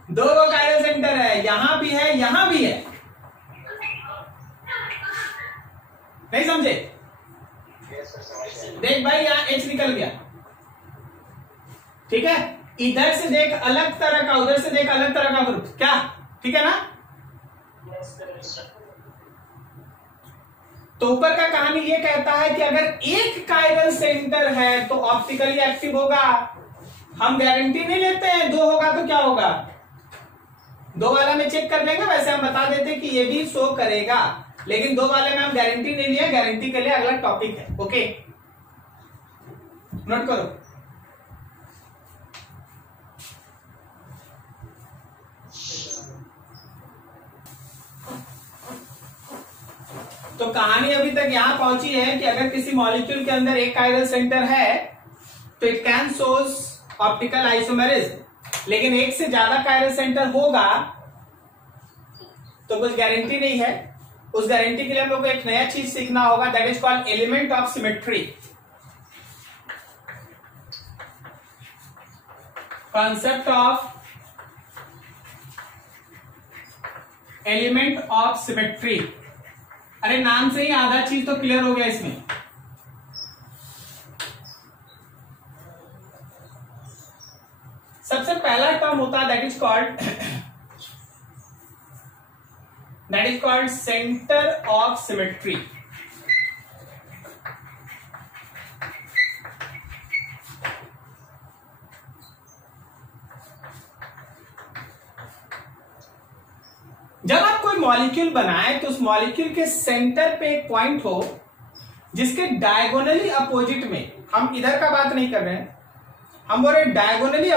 दो कायरल सेंटर है, यहां भी है, यहां भी है। नहीं समझे? देख भाई, यहां H निकल गया। ठीक है, इधर से देख अलग तरह का, उधर से देख अलग तरह का ग्रुप। क्या ठीक है ना? तो ऊपर का कहानी ये कहता है कि अगर एक कायरल सेंटर है तो ऑप्टिकली एक्टिव होगा। हम गारंटी नहीं लेते हैं, 2 होगा तो क्या होगा, 2 वाला में चेक कर लेंगे। वैसे हम बता देते कि ये भी शो करेगा, लेकिन 2 वाले में हम गारंटी नहीं लिया। गारंटी के लिए अगला टॉपिक है। ओके, नोट करो। तो कहानी अभी तक यहां पहुंची है कि अगर किसी मॉलिक्यूल के अंदर एक कायरल सेंटर है तो it can shows optical isomerism, लेकिन एक से ज्यादा कायरल सेंटर होगा तो कुछ गारंटी नहीं है। उस गारंटी के लिए हम लोग को एक नया चीज सीखना होगा, that is called element of symmetry. Concept of element of symmetry. अरे नाम से ही आधा चीज तो क्लियर हो गया इसमें। सबसे पहला टर्म होता है that is called centre of symmetry. जब आप कोई मॉलिक्यूल बनाए तो उस मॉलिक्यूल के सेंटर पे एक पॉइंट हो जिसके डायगोनली अपोजिट में, हम इधर का बात नहीं कर रहे हैं, हम बोल रहे डायगोनली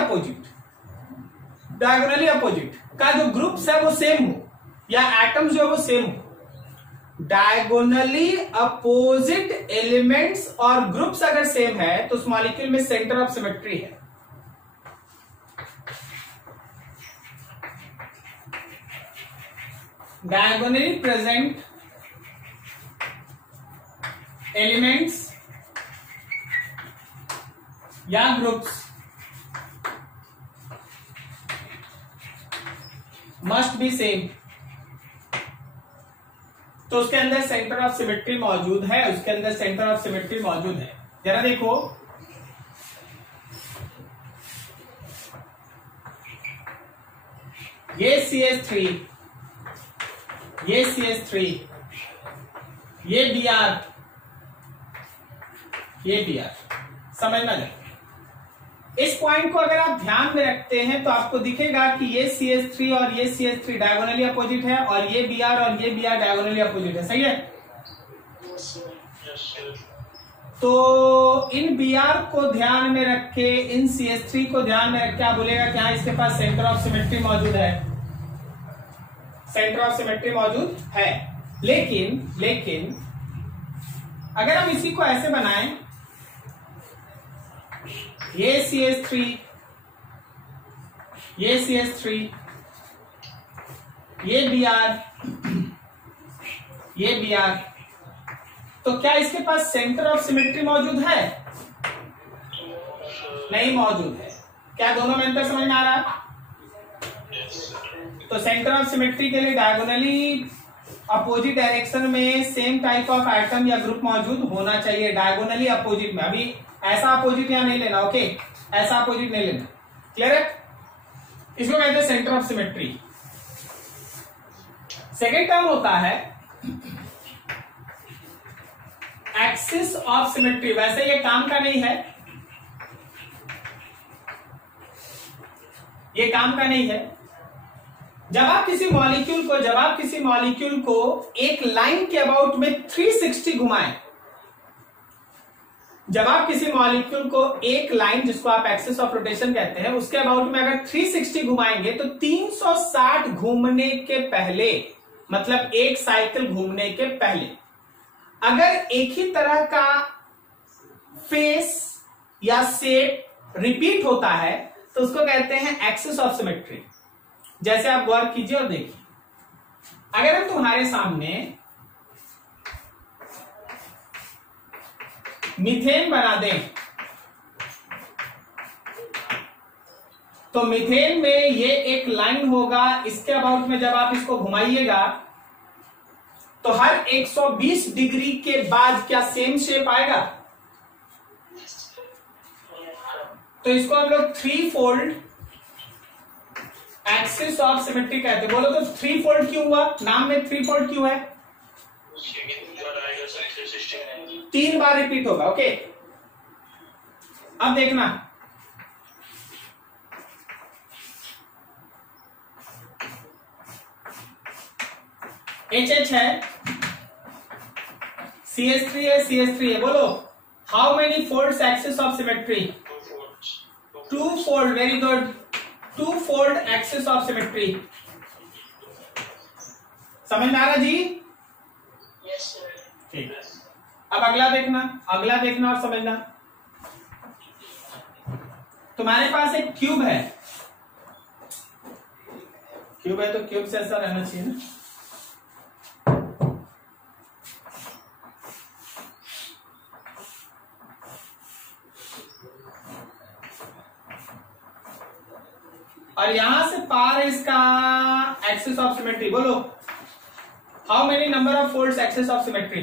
अपोजिट का जो ग्रुप्स है वो सेम हो, या एटम्स जो है वो सेम हो। डायगोनली अपोजिट एलिमेंट्स और ग्रुप्स अगर सेम है तो उस मॉलिक्यूल में सेंटर ऑफ सिमेट्री है। डायगोनली प्रेजेंट एलिमेंट्स या ग्रुप्स मस्ट बी सेम। तो उसके अंदर सेंटर ऑफ सिमेट्री मौजूद है, उसके अंदर सेंटर ऑफ सिमेट्री मौजूद है। जरा देखो, ये CH3, ये CH3, ये Br, ये Br, समझना जाए। इस पॉइंट को अगर आप ध्यान में रखते हैं तो आपको दिखेगा कि ये CH3 और ये CH3 डायगोनली अपोजिट है और ये Br और ये Br डायगोनली अपोजिट है, सही है। तो इन Br को ध्यान में रख के, इन CH3 को ध्यान में रख के आप बोलेगा कि हाँ इसके पास सेंटर ऑफ सिमेट्री मौजूद है, सेंटर ऑफ सिमेट्री मौजूद है। लेकिन अगर हम इसी को ऐसे बनाएं, ये CH3, ये CH3, ये Br, ये Br, तो क्या इसके पास सेंटर ऑफ सिमेट्री मौजूद है? नहीं मौजूद है। क्या दोनों में अंतर समझ में आ रहा है? तो सेंटर ऑफ सिमेट्री के लिए डायगोनली अपोजिट डायरेक्शन में सेम टाइप ऑफ आइटम या ग्रुप मौजूद होना चाहिए, डायगोनली अपोजिट में। अभी ऐसा अपोजिट यहां नहीं लेना, ओके, ऐसा अपोजिट नहीं लेना, क्लियर है? इसको कहते हैं centre of symmetry. Second term होता है एक्सिस ऑफ सिमेट्री। वैसे ये काम का नहीं है, ये काम का नहीं है। जब आप किसी मॉलिक्यूल को एक लाइन के अबाउट में 360 घुमाएं, जब आप किसी मॉलिक्यूल को एक लाइन, जिसको आप एक्सिस ऑफ रोटेशन कहते हैं, उसके अबाउट में अगर 360 घुमाएंगे तो 360 घूमने के पहले, मतलब एक साइकिल घूमने के पहले, अगर एक ही तरह का फेस या शेप रिपीट होता है तो उसको कहते हैं एक्सिस ऑफ सिमेट्री। जैसे आप गौर कीजिए और देखिए, अगर हम तुम्हारे सामने मीथेन बना दें तो मीथेन में ये एक लाइन होगा, इसके अबाउट में जब आप इसको घुमाइएगा तो हर 120 डिग्री के बाद क्या सेम शेप आएगा? तो इसको हम लोग 3 फोल्ड एक्सिस ऑफ सिमेट्री कहते हैं। बोलो तो 3 फोल्ड क्यों हुआ? नाम में 3 फोल्ड क्यों है? 3 बार रिपीट होगा, ओके। अब देखना, HH है, CH3 है, CH3 है। बोलो how many folds axis of symmetry? 2 fold, very good, 2 fold axis of symmetry. समझ में आ रहा जी? ठीक। अब अगला देखना और समझना। तुम्हारे पास एक क्यूब है, तो क्यूब से ऐसा रहना चाहिए ना। और यहां से पार इसका एक्सिस ऑफ सिमेट्री। बोलो how many number of folds axis of symmetry?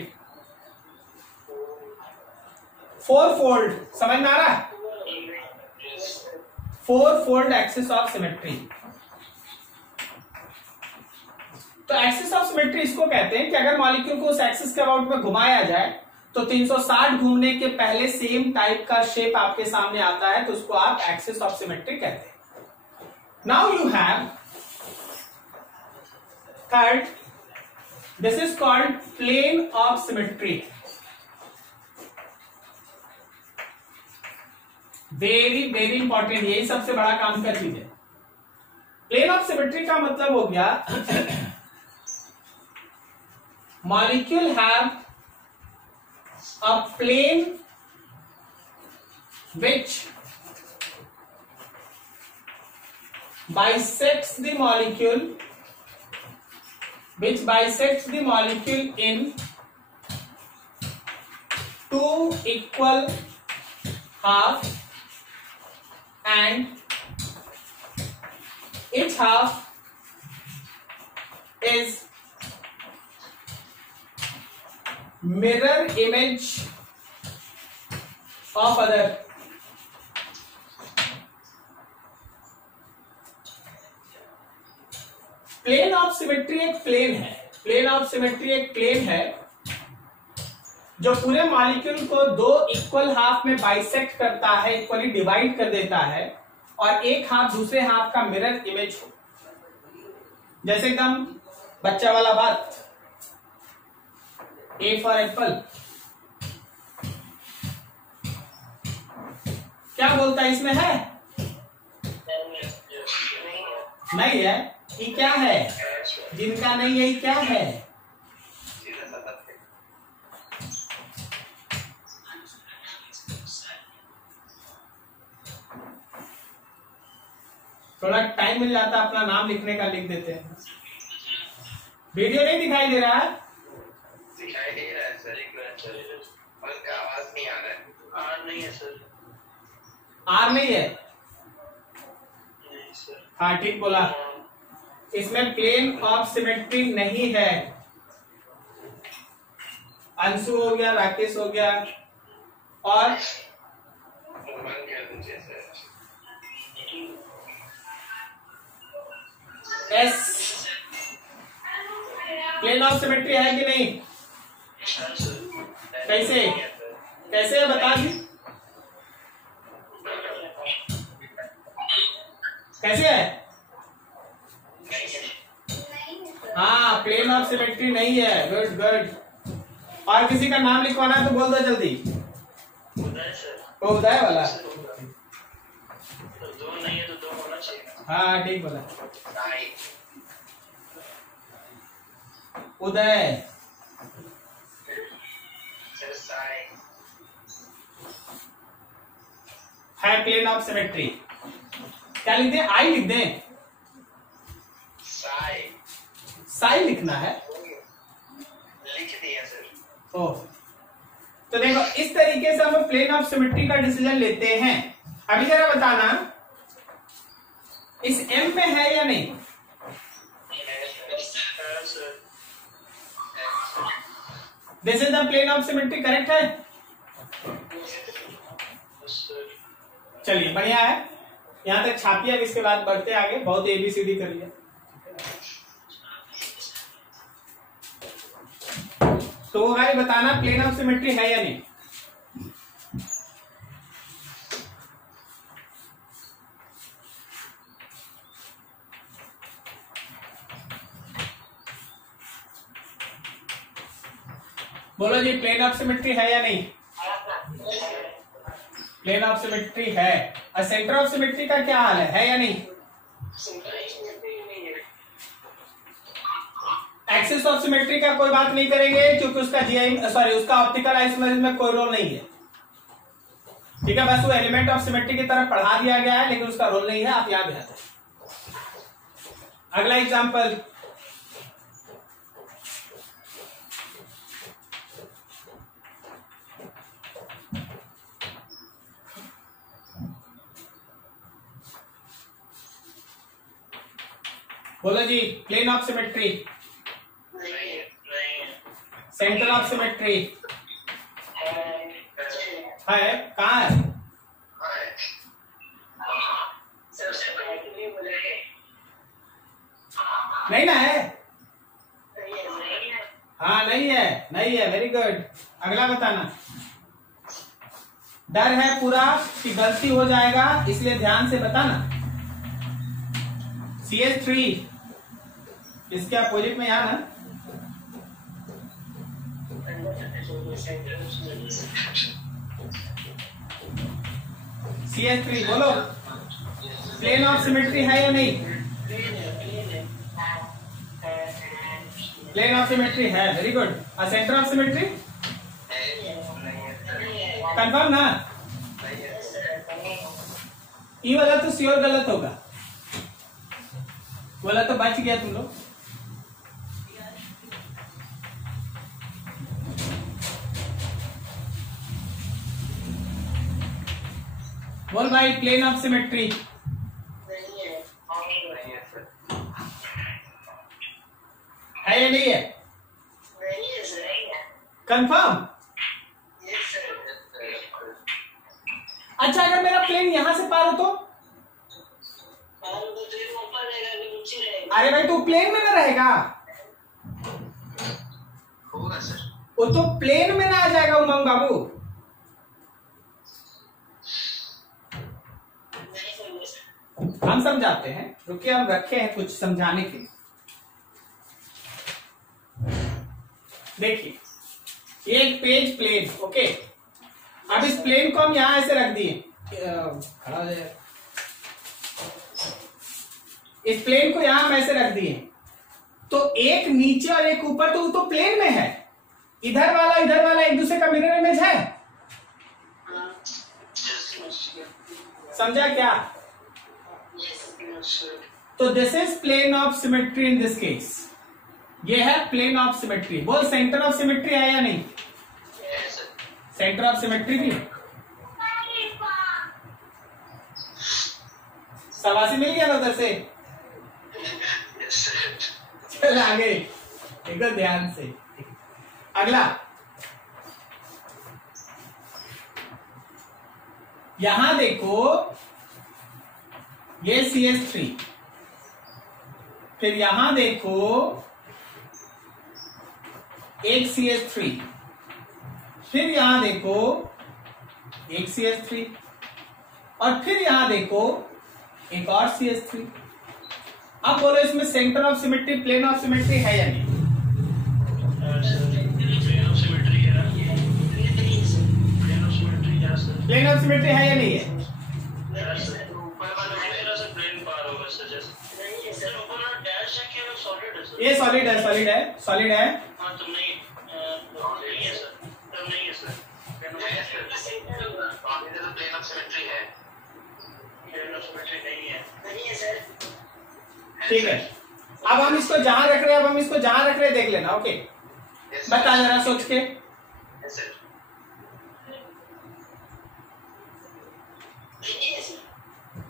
4 fold. समझ में आ रहा है? 4 फोल्ड एक्सिस ऑफ सिमेट्री। तो एक्सिस ऑफ सिमेट्री इसको कहते हैं कि अगर मॉलिक्यूल को उस एक्सिस के अबाउट में घुमाया जाए तो 360 घूमने के पहले सेम टाइप का शेप आपके सामने आता है, तो उसको आप एक्सिस ऑफ सिमेट्री कहते हैं। Now you have third, this is called plane of symmetry. Very important, यही सबसे बड़ा काम का चीज है। प्लेन ऑफ सिमेट्री का मतलब हो गया molecule have a plane which bisects the molecule which bisects the molecule in two equal halves and each half is mirror image of other. Plane of symmetry एक प्लेन है, plane of symmetry एक plane है जो पूरे molecule को दो equal half में bisect करता है, इक्वली डिवाइड कर देता है और एक हाफ दूसरे हाफ का मिरर इमेज हो। जैसे एकदम बच्चा वाला बात, ए फॉर एप्पल क्या बोलता है, इसमें है नहीं है, ये क्या है, जिनका नहीं है ये क्या है, थोड़ा टाइम मिल जाता अपना नाम लिखने का, लिख देते हैं। वीडियो नहीं दिखाई दे रहा है, दिखाई दे रहा है सर, एक बार सर उनका आवाज नहीं आ रहा है। आर नहीं है सर, आर नहीं है, नहीं सर। हाँ ठीक बोला, इसमें प्लेन ऑफ सिमेट्री नहीं है। अंशु हो गया, राकेश हो गया और बंद कर दीजिए सर। एस प्लेन ऑफ सिमेट्री है कि नहीं, कैसे कैसे है बता दी, कैसे है, हाँ प्लेन ऑफ सिमेट्री नहीं है, गुड गुड। और किसी का नाम लिखवाना है तो बोल दो जल्दी, उदय वाला, तो दो नहीं है तो दो होना चाहिए। हाँ ठीक बोला, साई उदय सर, साई है प्लेन ऑफ सिमेट्री। क्या लिख दें, आई लिख दें, साई साई लिखना है, लिख दिया सर। ओह तो देखो इस तरीके से हम प्लेन ऑफ सिमेट्री का डिसीजन लेते हैं। अभी जरा बताना इस एम में है या नहीं, this is the plane of symmetry, correct है, चलिए बढ़िया है, यहां तक छापिए। अब इसके बाद बढ़ते आगे, बहुत एबीसीडी कर लिया। तो वो भाई बताना प्लेन ऑफ सिमेट्री है या नहीं। बोलो जी, प्लेन ऑफ सिमेट्री है या नहीं, प्लेन ऑफ सिमेट्री है। और सेंटर ऑफ सिमेट्री का क्या हाल है या नहीं, एक्सिस ऑफ सिमेट्री का कोई बात नहीं करेंगे क्योंकि उसका उसका ऑप्टिकल आइसोमेरिज्म में कोई रोल नहीं है, ठीक है, बस वो एलिमेंट ऑफ सिमेट्री की तरफ पढ़ा दिया गया है लेकिन उसका रोल नहीं है, आप याद रखें। अगला एग्जांपल, बोलो जी, plane of symmetry, centre of symmetry है, कहाँ है, नहीं ना है, हाँ नहीं है, नहीं है, वेरी गुड। अगला बताना, डर है पूरा कि गलती हो जाएगा इसलिए ध्यान से बताना। CH3 इसके अपोजिट में यहाँ ना, CH3 बोलो, प्लेन ऑफ सिमेट्री है या नहीं, प्लेन ऑफ सिमेट्री है, वेरी गुड। और सेंटर ऑफ सिमेट्री कंफर्म ना, ये वाला तो श्योर गलत होगा, बोला तो बच गया तुम लोग। बोल भाई, प्लेन ऑफ सिमेट्री नहीं है सर। है या नहीं है? नहीं है सर। कंफर्म? अच्छा, अगर मेरा प्लेन यहां से पार हो तो? अरे भाई, तो प्लेन में ना रहेगा? होगा सर। वो तो प्लेन में ना आ जाएगा उमंग बाबू। हम समझाते हैं, रुकिए, हम रखे हैं कुछ समझाने के लिए। देखिए, ये एक पेज प्लेन, ओके। अब इस प्लेन को हम यहां ऐसे रख दिए, खड़ा हो जाएगा। इस प्लेन को यहां हम ऐसे रख दिए, तो एक नीचे और एक ऊपर, तो वो तो प्लेन में है। इधर वाला एक दूसरे का मिरर इमेज है। समझा क्या? तो this is plane of symmetry in this case. ये है प्लेन ऑफ सिमेट्री। बोल, सेंटर ऑफ सिमेट्री है या नहीं? सेंटर ऑफ सिमेट्री भी शाबाशी मिल गया ना उधर से। चल आगे, एकदम ध्यान से। अगला, यहां देखो, ये CH3, फिर यहां देखो एक CH3, फिर यहां देखो एक CH3, और फिर यहां देखो एक और CH3। अब बोलो, इसमें centre of symmetry, plane of symmetry है या नहीं? प्लेन ऑफ सिमेट्री है या नहीं है? ये सॉलिड है, सॉलिड है, सॉलिड है। ठीक है, अब हम इसको जहां रख रहे हैं, देख लेना, ओके। बता जरा सोच के।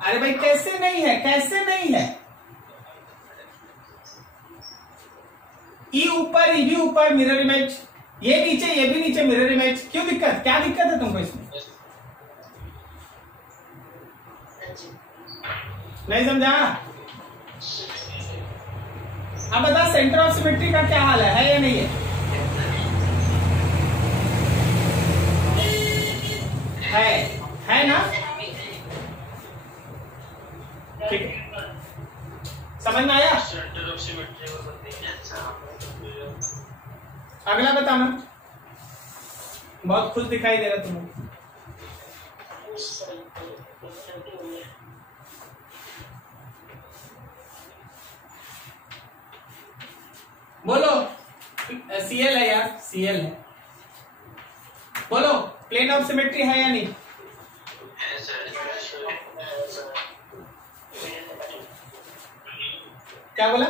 अरे भाई, कैसे नहीं है? ई ऊपर, ई भी ऊपर, मिरर इमेज। ये नीचे, ये भी नीचे, मिरर इमेज। क्या दिक्कत है तुमको इसमें? नहीं समझा? अब बता, सेंटर ऑफ सिमेट्री का क्या हाल है या नहीं है ना? ठीक है, समझ में आया? अगला बताना। बहुत खुश दिखाई दे रहा तुम्हें। बोलो, Cl है यार, Cl है। बोलो, प्लेन ऑफ सिमेट्री है या नहीं? क्या बोला?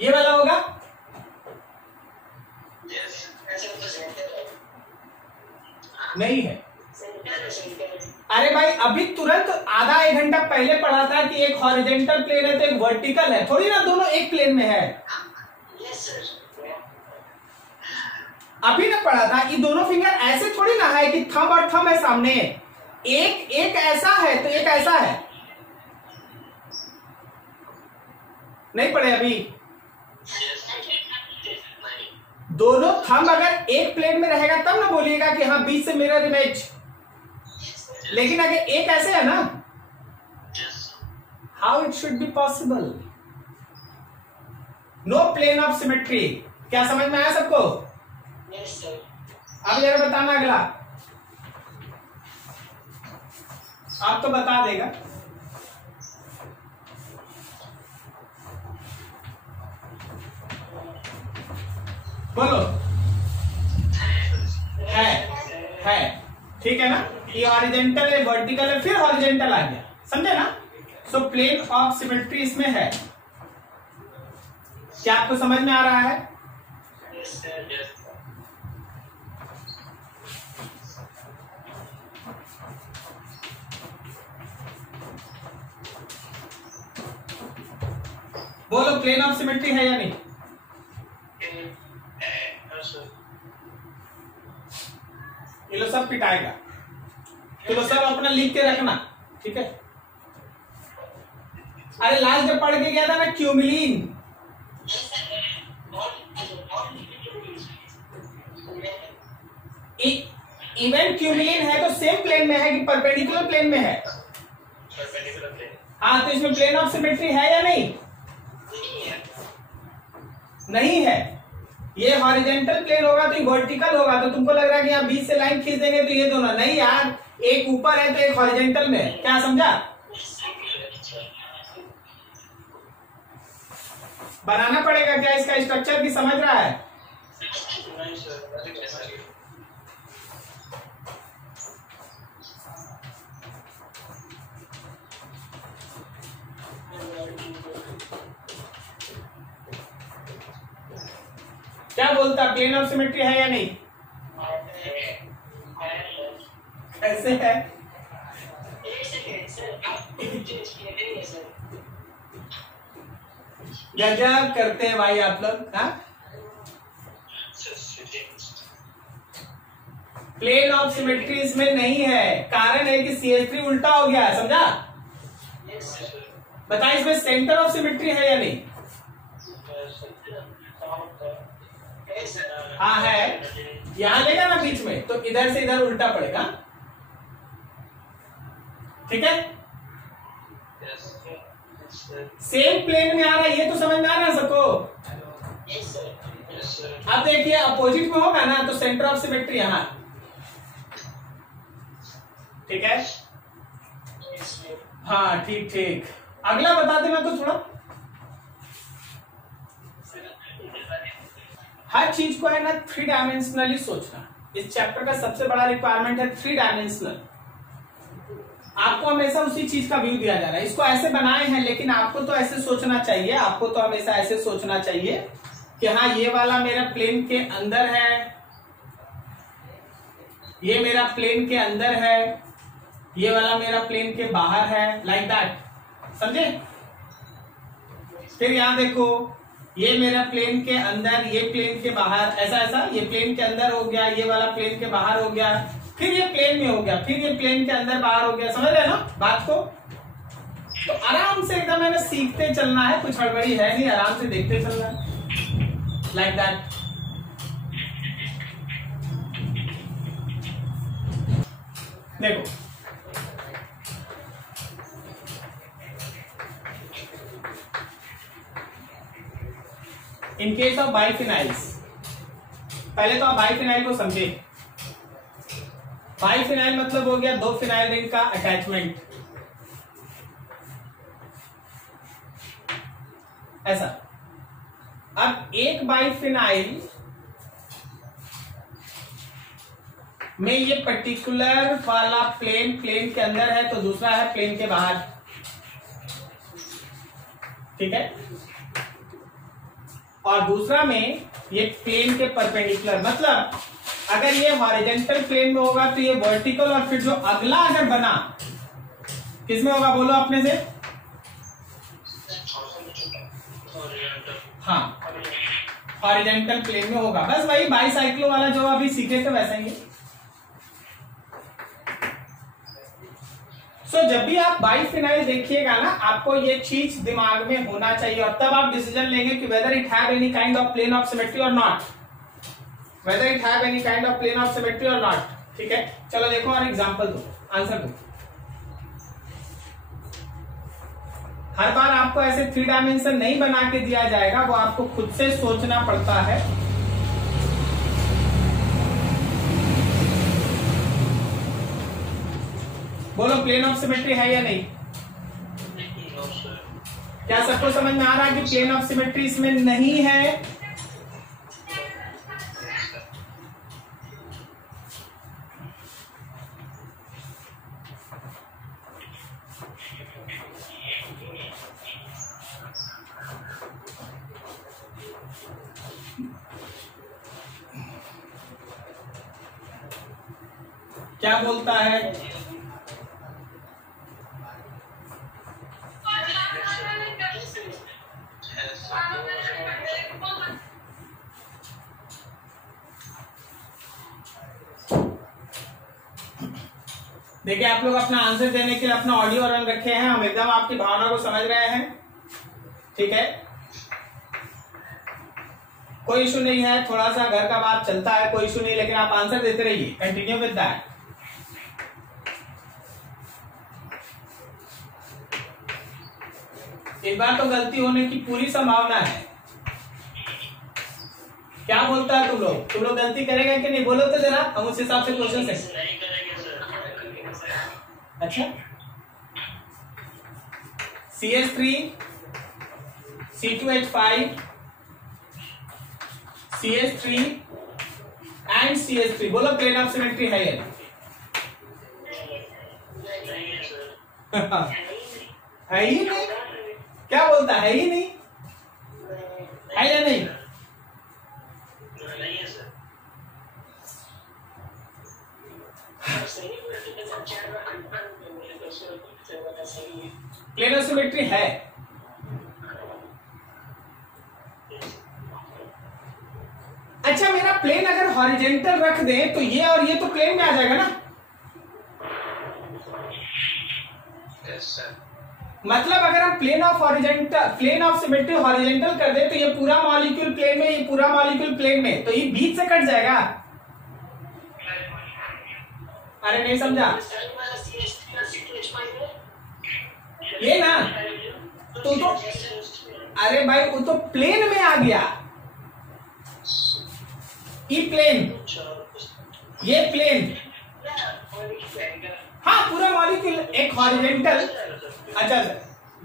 ये वाला होगा? नहीं है। अरे भाई, अभी तुरंत आधा एक घंटा पहले पढ़ा था कि एक हॉरिजेंटल प्लेन है तो एक वर्टिकल है, थोड़ी ना दोनों एक प्लेन में है। अभी ना पढ़ा था कि दोनों फिंगर ऐसे थोड़ी ना है कि थंब और थंब है सामने, एक ऐसा है तो एक ऐसा है। नहीं पढ़े अभी? दोनों थंब अगर एक प्लेन में रहेगा तब ना बोलिएगा कि हाँ बीच से मिरर इमेज। लेकिन अगर एक ऐसे है ना, how it should be possible? No plane of symmetry. क्या समझ में आया सबको? अब जरा बताना अगला। आप तो बता देगा। बोलो, है, ठीक है ना? ये हॉरिजेंटल है, वर्टिकल है, फिर हॉरिजेंटल आ गया, समझे ना? सो प्लेन ऑफ सिमेट्री इसमें है। क्या आपको समझ में आ रहा है? बोलो प्लेन ऑफ सिमेट्री है या नहीं? ये लो सब पिटाएगा, तो लो सब अपना लिख के रखना, ठीक है? अरे लास्ट जब पढ़ के गया था ना क्यूमिलीन, इवन क्यूमिलीन है तो सेम प्लेन में है कि परपेंडिकुलर प्लेन में है? हाँ, तो इसमें प्लेन ऑफ सिमेट्री है या नहीं? नहीं है। ये हॉरिजॉन्टल प्लेन होगा तो ये वर्टिकल होगा, तो तुमको लग रहा है कि यहाँ बीच से लाइन खींच देंगे तो ये दोनों, नहीं यार, एक ऊपर है तो एक हॉरिजॉन्टल में है। क्या समझा? बनाना पड़ेगा क्या इसका स्ट्रक्चर की समझ रहा है? क्या बोलता, प्लेन ऑफ सिमेट्री है या नहीं? कैसे है? गजब करते हैं भाई आप लोग। हाँ, प्लेन ऑफ सिमेट्री इसमें नहीं है, कारण है कि CH3 उल्टा हो गया, समझा? बताइए इसमें सेंटर ऑफ सिमेट्री है या नहीं? हाँ है, यहां लेगा ना बीच में, तो इधर से इधर उल्टा पड़ेगा, ठीक है? सेम प्लेन में आ रहा है, ये तो समझ में आ रहा है सबको? अब देखिए अपोजिट में होगा ना, तो सेंटर ऑफ सिमेट्री यहां, ठीक है? हाँ ठीक ठीक। अगला बता देना तो थोड़ा, हर चीज को है ना 3 डायमेंशनली सोचना। इस चैप्टर का सबसे बड़ा रिक्वायरमेंट है 3 डायमेंशनल। आपको हमेशा उसी चीज का व्यू दिया जा रहा है। इसको ऐसे बनाए हैं, लेकिन आपको तो ऐसे सोचना चाहिए, आपको तो हमेशा ऐसे सोचना चाहिए कि हाँ ये वाला मेरा प्लेन के अंदर है, ये मेरा प्लेन के अंदर है, ये वाला मेरा प्लेन के बाहर है, लाइक दैट, समझे? फिर यहां देखो, ये मेरा प्लेन के अंदर, ये प्लेन के बाहर, ऐसा ऐसा, ये प्लेन के अंदर हो गया, ये वाला प्लेन के बाहर हो गया, फिर ये प्लेन में हो गया, फिर ये प्लेन के अंदर बाहर हो गया। समझ रहे ना बात को? तो आराम से एकदम है ना सीखते चलना है, कुछ हड़बड़ी है नहीं, आराम से देखते चलना है, लाइक दैट। देखो इन केस ऑफ बाइफिनाइल्स, पहले तो आप बाइफिनाइल को समझे। बाइफिनाइल मतलब हो गया 2 फिनाइल रिंग का अटैचमेंट, ऐसा। अब एक बाइफिनाइल में ये पर्टिकुलर वाला प्लेन के अंदर है, तो दूसरा है प्लेन के बाहर, ठीक है? और दूसरा में ये प्लेन के परपेंडिकुलर, मतलब अगर ये हॉरिजॉन्टल प्लेन में होगा तो ये वर्टिकल, और फिर जो अगला अगर बना किसमें होगा बोलो अपने से? हाँ, हॉरिजॉन्टल प्लेन में होगा। बस वही बाईसाइक्लो वाला जो अभी सीखे थे वैसा ही। सो जब भी आप बाइफिनाइल देखिएगा ना, आपको ये चीज दिमाग में होना चाहिए, और तब आप डिसीजन लेंगे कि whether it have any kind of plane of symmetry or not, whether it have any kind of plane of symmetry or not, ठीक है? चलो देखो और एग्जांपल दो, आंसर दो। हर बार आपको ऐसे 3 डायमेंशन नहीं बना के दिया जाएगा, वो आपको खुद से सोचना पड़ता है। बोलो प्लेन ऑफ सिमेट्री है या नहीं? क्या सबको समझ में आ रहा है कि प्लेन ऑफ सिमेट्री इसमें नहीं है? क्या बोलता है? देखिए आप लोग अपना आंसर देने के लिए अपना ऑडियो रन रखे हैं, हम एकदम आपकी भावना को समझ रहे हैं, ठीक है, कोई इशू नहीं है, थोड़ा सा घर का बात चलता है, कोई इशू नहीं, लेकिन आप आंसर देते रहिए, कंटिन्यू विद दैट। इस बार तो गलती होने की पूरी संभावना है। क्या बोलता है तुम लोग गलती करेगा कि नहीं, बोलो तो जरा, हम उस हिसाब से क्वेश्चन से। अच्छा, CH3 C2H5 CH3 and CH3, बोलो प्लेन ऑफ सिमेट्री है ये? है ही नहीं, क्या बोलता है ही नहीं, है या नहीं? प्लेन ऑफ सिमेट्री है। अच्छा, मेरा प्लेन अगर हॉरिजेंटल रख दें तो ये और ये तो प्लेन में आ जाएगा ना? मतलब अगर हम प्लेन ऑफ सिमेट्री हॉरिजेंटल कर दे तो ये पूरा मॉलिक्यूल प्लेन में, ये पूरा मॉलिक्यूल प्लेन में, तो ये बीच से कट जाएगा। अरे नहीं समझा ये ना, तो अरे भाई वो तो प्लेन में आ गया, ई प्लेन, ये प्लेन, हाँ पूरा मॉलिक्यूल एक हॉरिजेंटल। अच्छा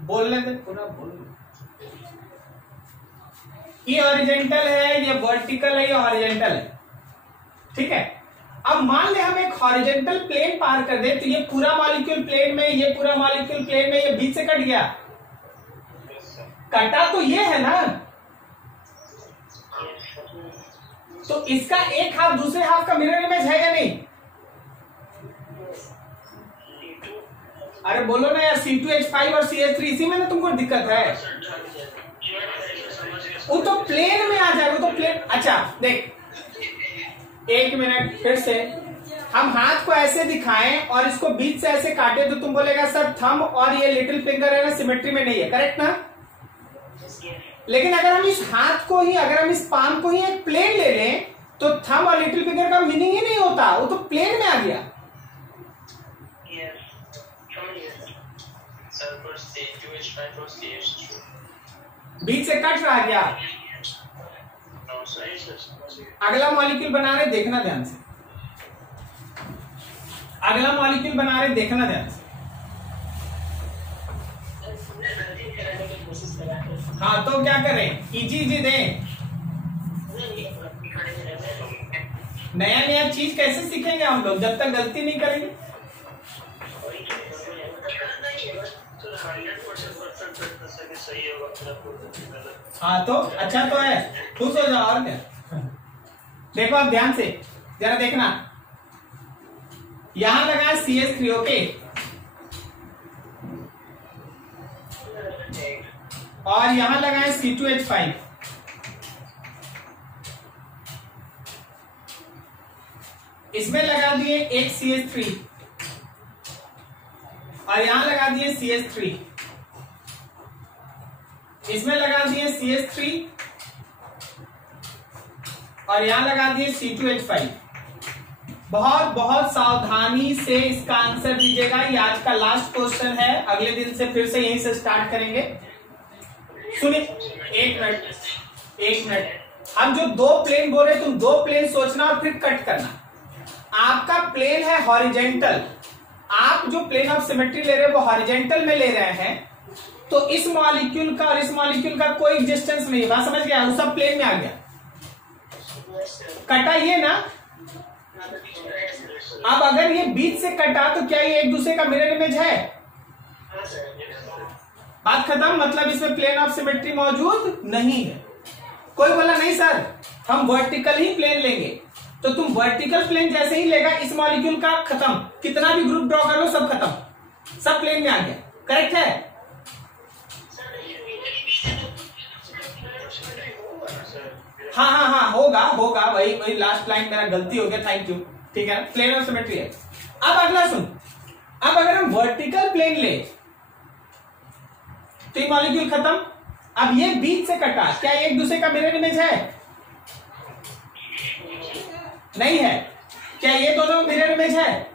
बोलने दे, पूरा बोल, ये हॉरिजेंटल है, ये वर्टिकल है, ये हॉरिजेंटल है, ठीक है। अब मान ले हम एक हॉरिजेंटल प्लेन पार कर दे तो ये पूरा मॉलिक्यूल प्लेन में, ये पूरा मॉलिक्यूल प्लेन में, ये बीच से कट गया, कटा तो ये है ना, तो इसका एक हाफ दूसरे हाफ का मिरर इमेज है या नहीं? अरे बोलो ना यार, C2H5 और CH3 इसी में ना तुमको दिक्कत है, वो तो प्लेन में आ जाएगा, वो तो प्लेन। अच्छा देख, एक मिनट, फिर से हम हाथ को ऐसे दिखाएं और इसको बीच से ऐसे काटे तो तुम बोलेगा सर थंब और ये लिटिल फिंगर है ना सिमेट्री में नहीं है, करेक्ट ना? लेकिन अगर हम इस हाथ को ही, अगर हम इस पाम को ही एक प्लेन ले लें तो थंब और लिटिल फिंगर का मीनिंग ही नहीं होता, वो तो प्लेन में आ गया। बीच से कट रहा गया। अगला मॉलिक्यूल बना रहे, देखना ध्यान से, अगला मॉलिक्यूल बना रहे, देखना ध्यान से। हाँ तो क्या करें, इजी दें, नया नया चीज कैसे सीखेंगे हम लोग जब तक गलती नहीं करेंगे? हाँ तो अच्छा तो है, खुश हो जाओ और क्या। देखो आप ध्यान से जरा देखना, यहां लगा CH3, ओके, और यहां लगा है C2H5, इसमें लगा दिए एक CH3 और यहां लगा दिए CH3, इसमें लगा दिए CH3 और यहां लगा दिए C2H5। बहुत बहुत सावधानी से इसका आंसर दीजिएगा, ये आज का लास्ट क्वेश्चन है, अगले दिन से फिर से यहीं से स्टार्ट करेंगे। सुनिए एक मिनट, हम जो दो प्लेन बोल रहे तुम दो प्लेन सोचना और फिर कट करना। आपका प्लेन है हॉरिजेंटल, आप जो प्लेन ऑफ सिमेट्री ले रहे हैं वो हॉरिजेंटल में ले रहे हैं, तो इस मॉलिक्यूल का और इस मॉलिक्यूल का कोई एग्जिस्टेंस नहीं है, बात समझ गया, वो सब प्लेन में आ गया, कटा ये ना। अब अगर ये बीच से कटा तो क्या ये एक दूसरे का मिरर इमेज है? बात खत्म, मतलब इसमें प्लेन ऑफ सिमेट्री मौजूद नहीं है। कोई बोला नहीं सर हम वर्टिकल ही प्लेन लेंगे, तो तुम वर्टिकल प्लेन जैसे ही लेगा इस मॉलिक्यूल का खत्म, कितना भी ग्रुप ड्रॉ कर लो सब खत्म, सब प्लेन में आ गया, करेक्ट है? हाँ होगा, वही लास्ट लाइन मेरा गलती हो गया, थैंक यू, ठीक है, प्लेन ऑफ सिमेट्री है। अब अगला सुन, अब अगर हम वर्टिकल प्लेन ले तो ये मॉलिक्यूल खत्म। अब ये बीच से कटा, क्या एक दूसरे का मिरर इमेज है? नहीं है। क्या ये दोनों मिरर इमेज है?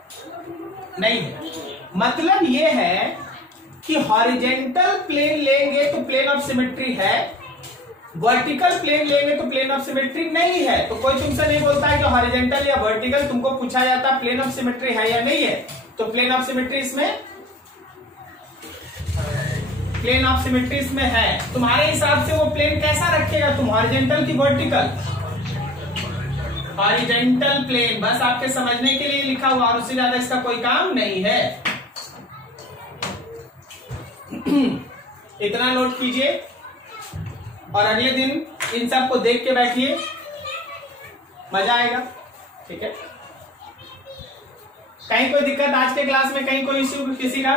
नहीं है। मतलब ये है कि हॉरिजेंटल प्लेन लेंगे तो प्लेन ऑफ सिमेट्री है, वर्टिकल प्लेन लेंगे तो प्लेन ऑफ सिमेट्री नहीं है। तो कोई तुमसे नहीं बोलता है कि हॉरिजेंटल या वर्टिकल, तुमको पूछा जाता प्लेन ऑफ सिमेट्री है या नहीं है, तो प्लेन ऑफ सिमेट्री इसमें, प्लेन ऑफ सिमेट्री इसमें है। तुम्हारे हिसाब से वो प्लेन कैसा रखेगा तुम, हॉरिजेंटल की वर्टिकल? Horizontal plane. बस आपके समझने के लिए लिखा हुआ, और उससे ज्यादा इसका कोई काम नहीं है। इतना नोट कीजिए और अगले दिन इन सब को देख के बैठिए, मजा आएगा। ठीक है, कहीं कोई दिक्कत आज के क्लास में, कहीं कोई इश्यू किसी का?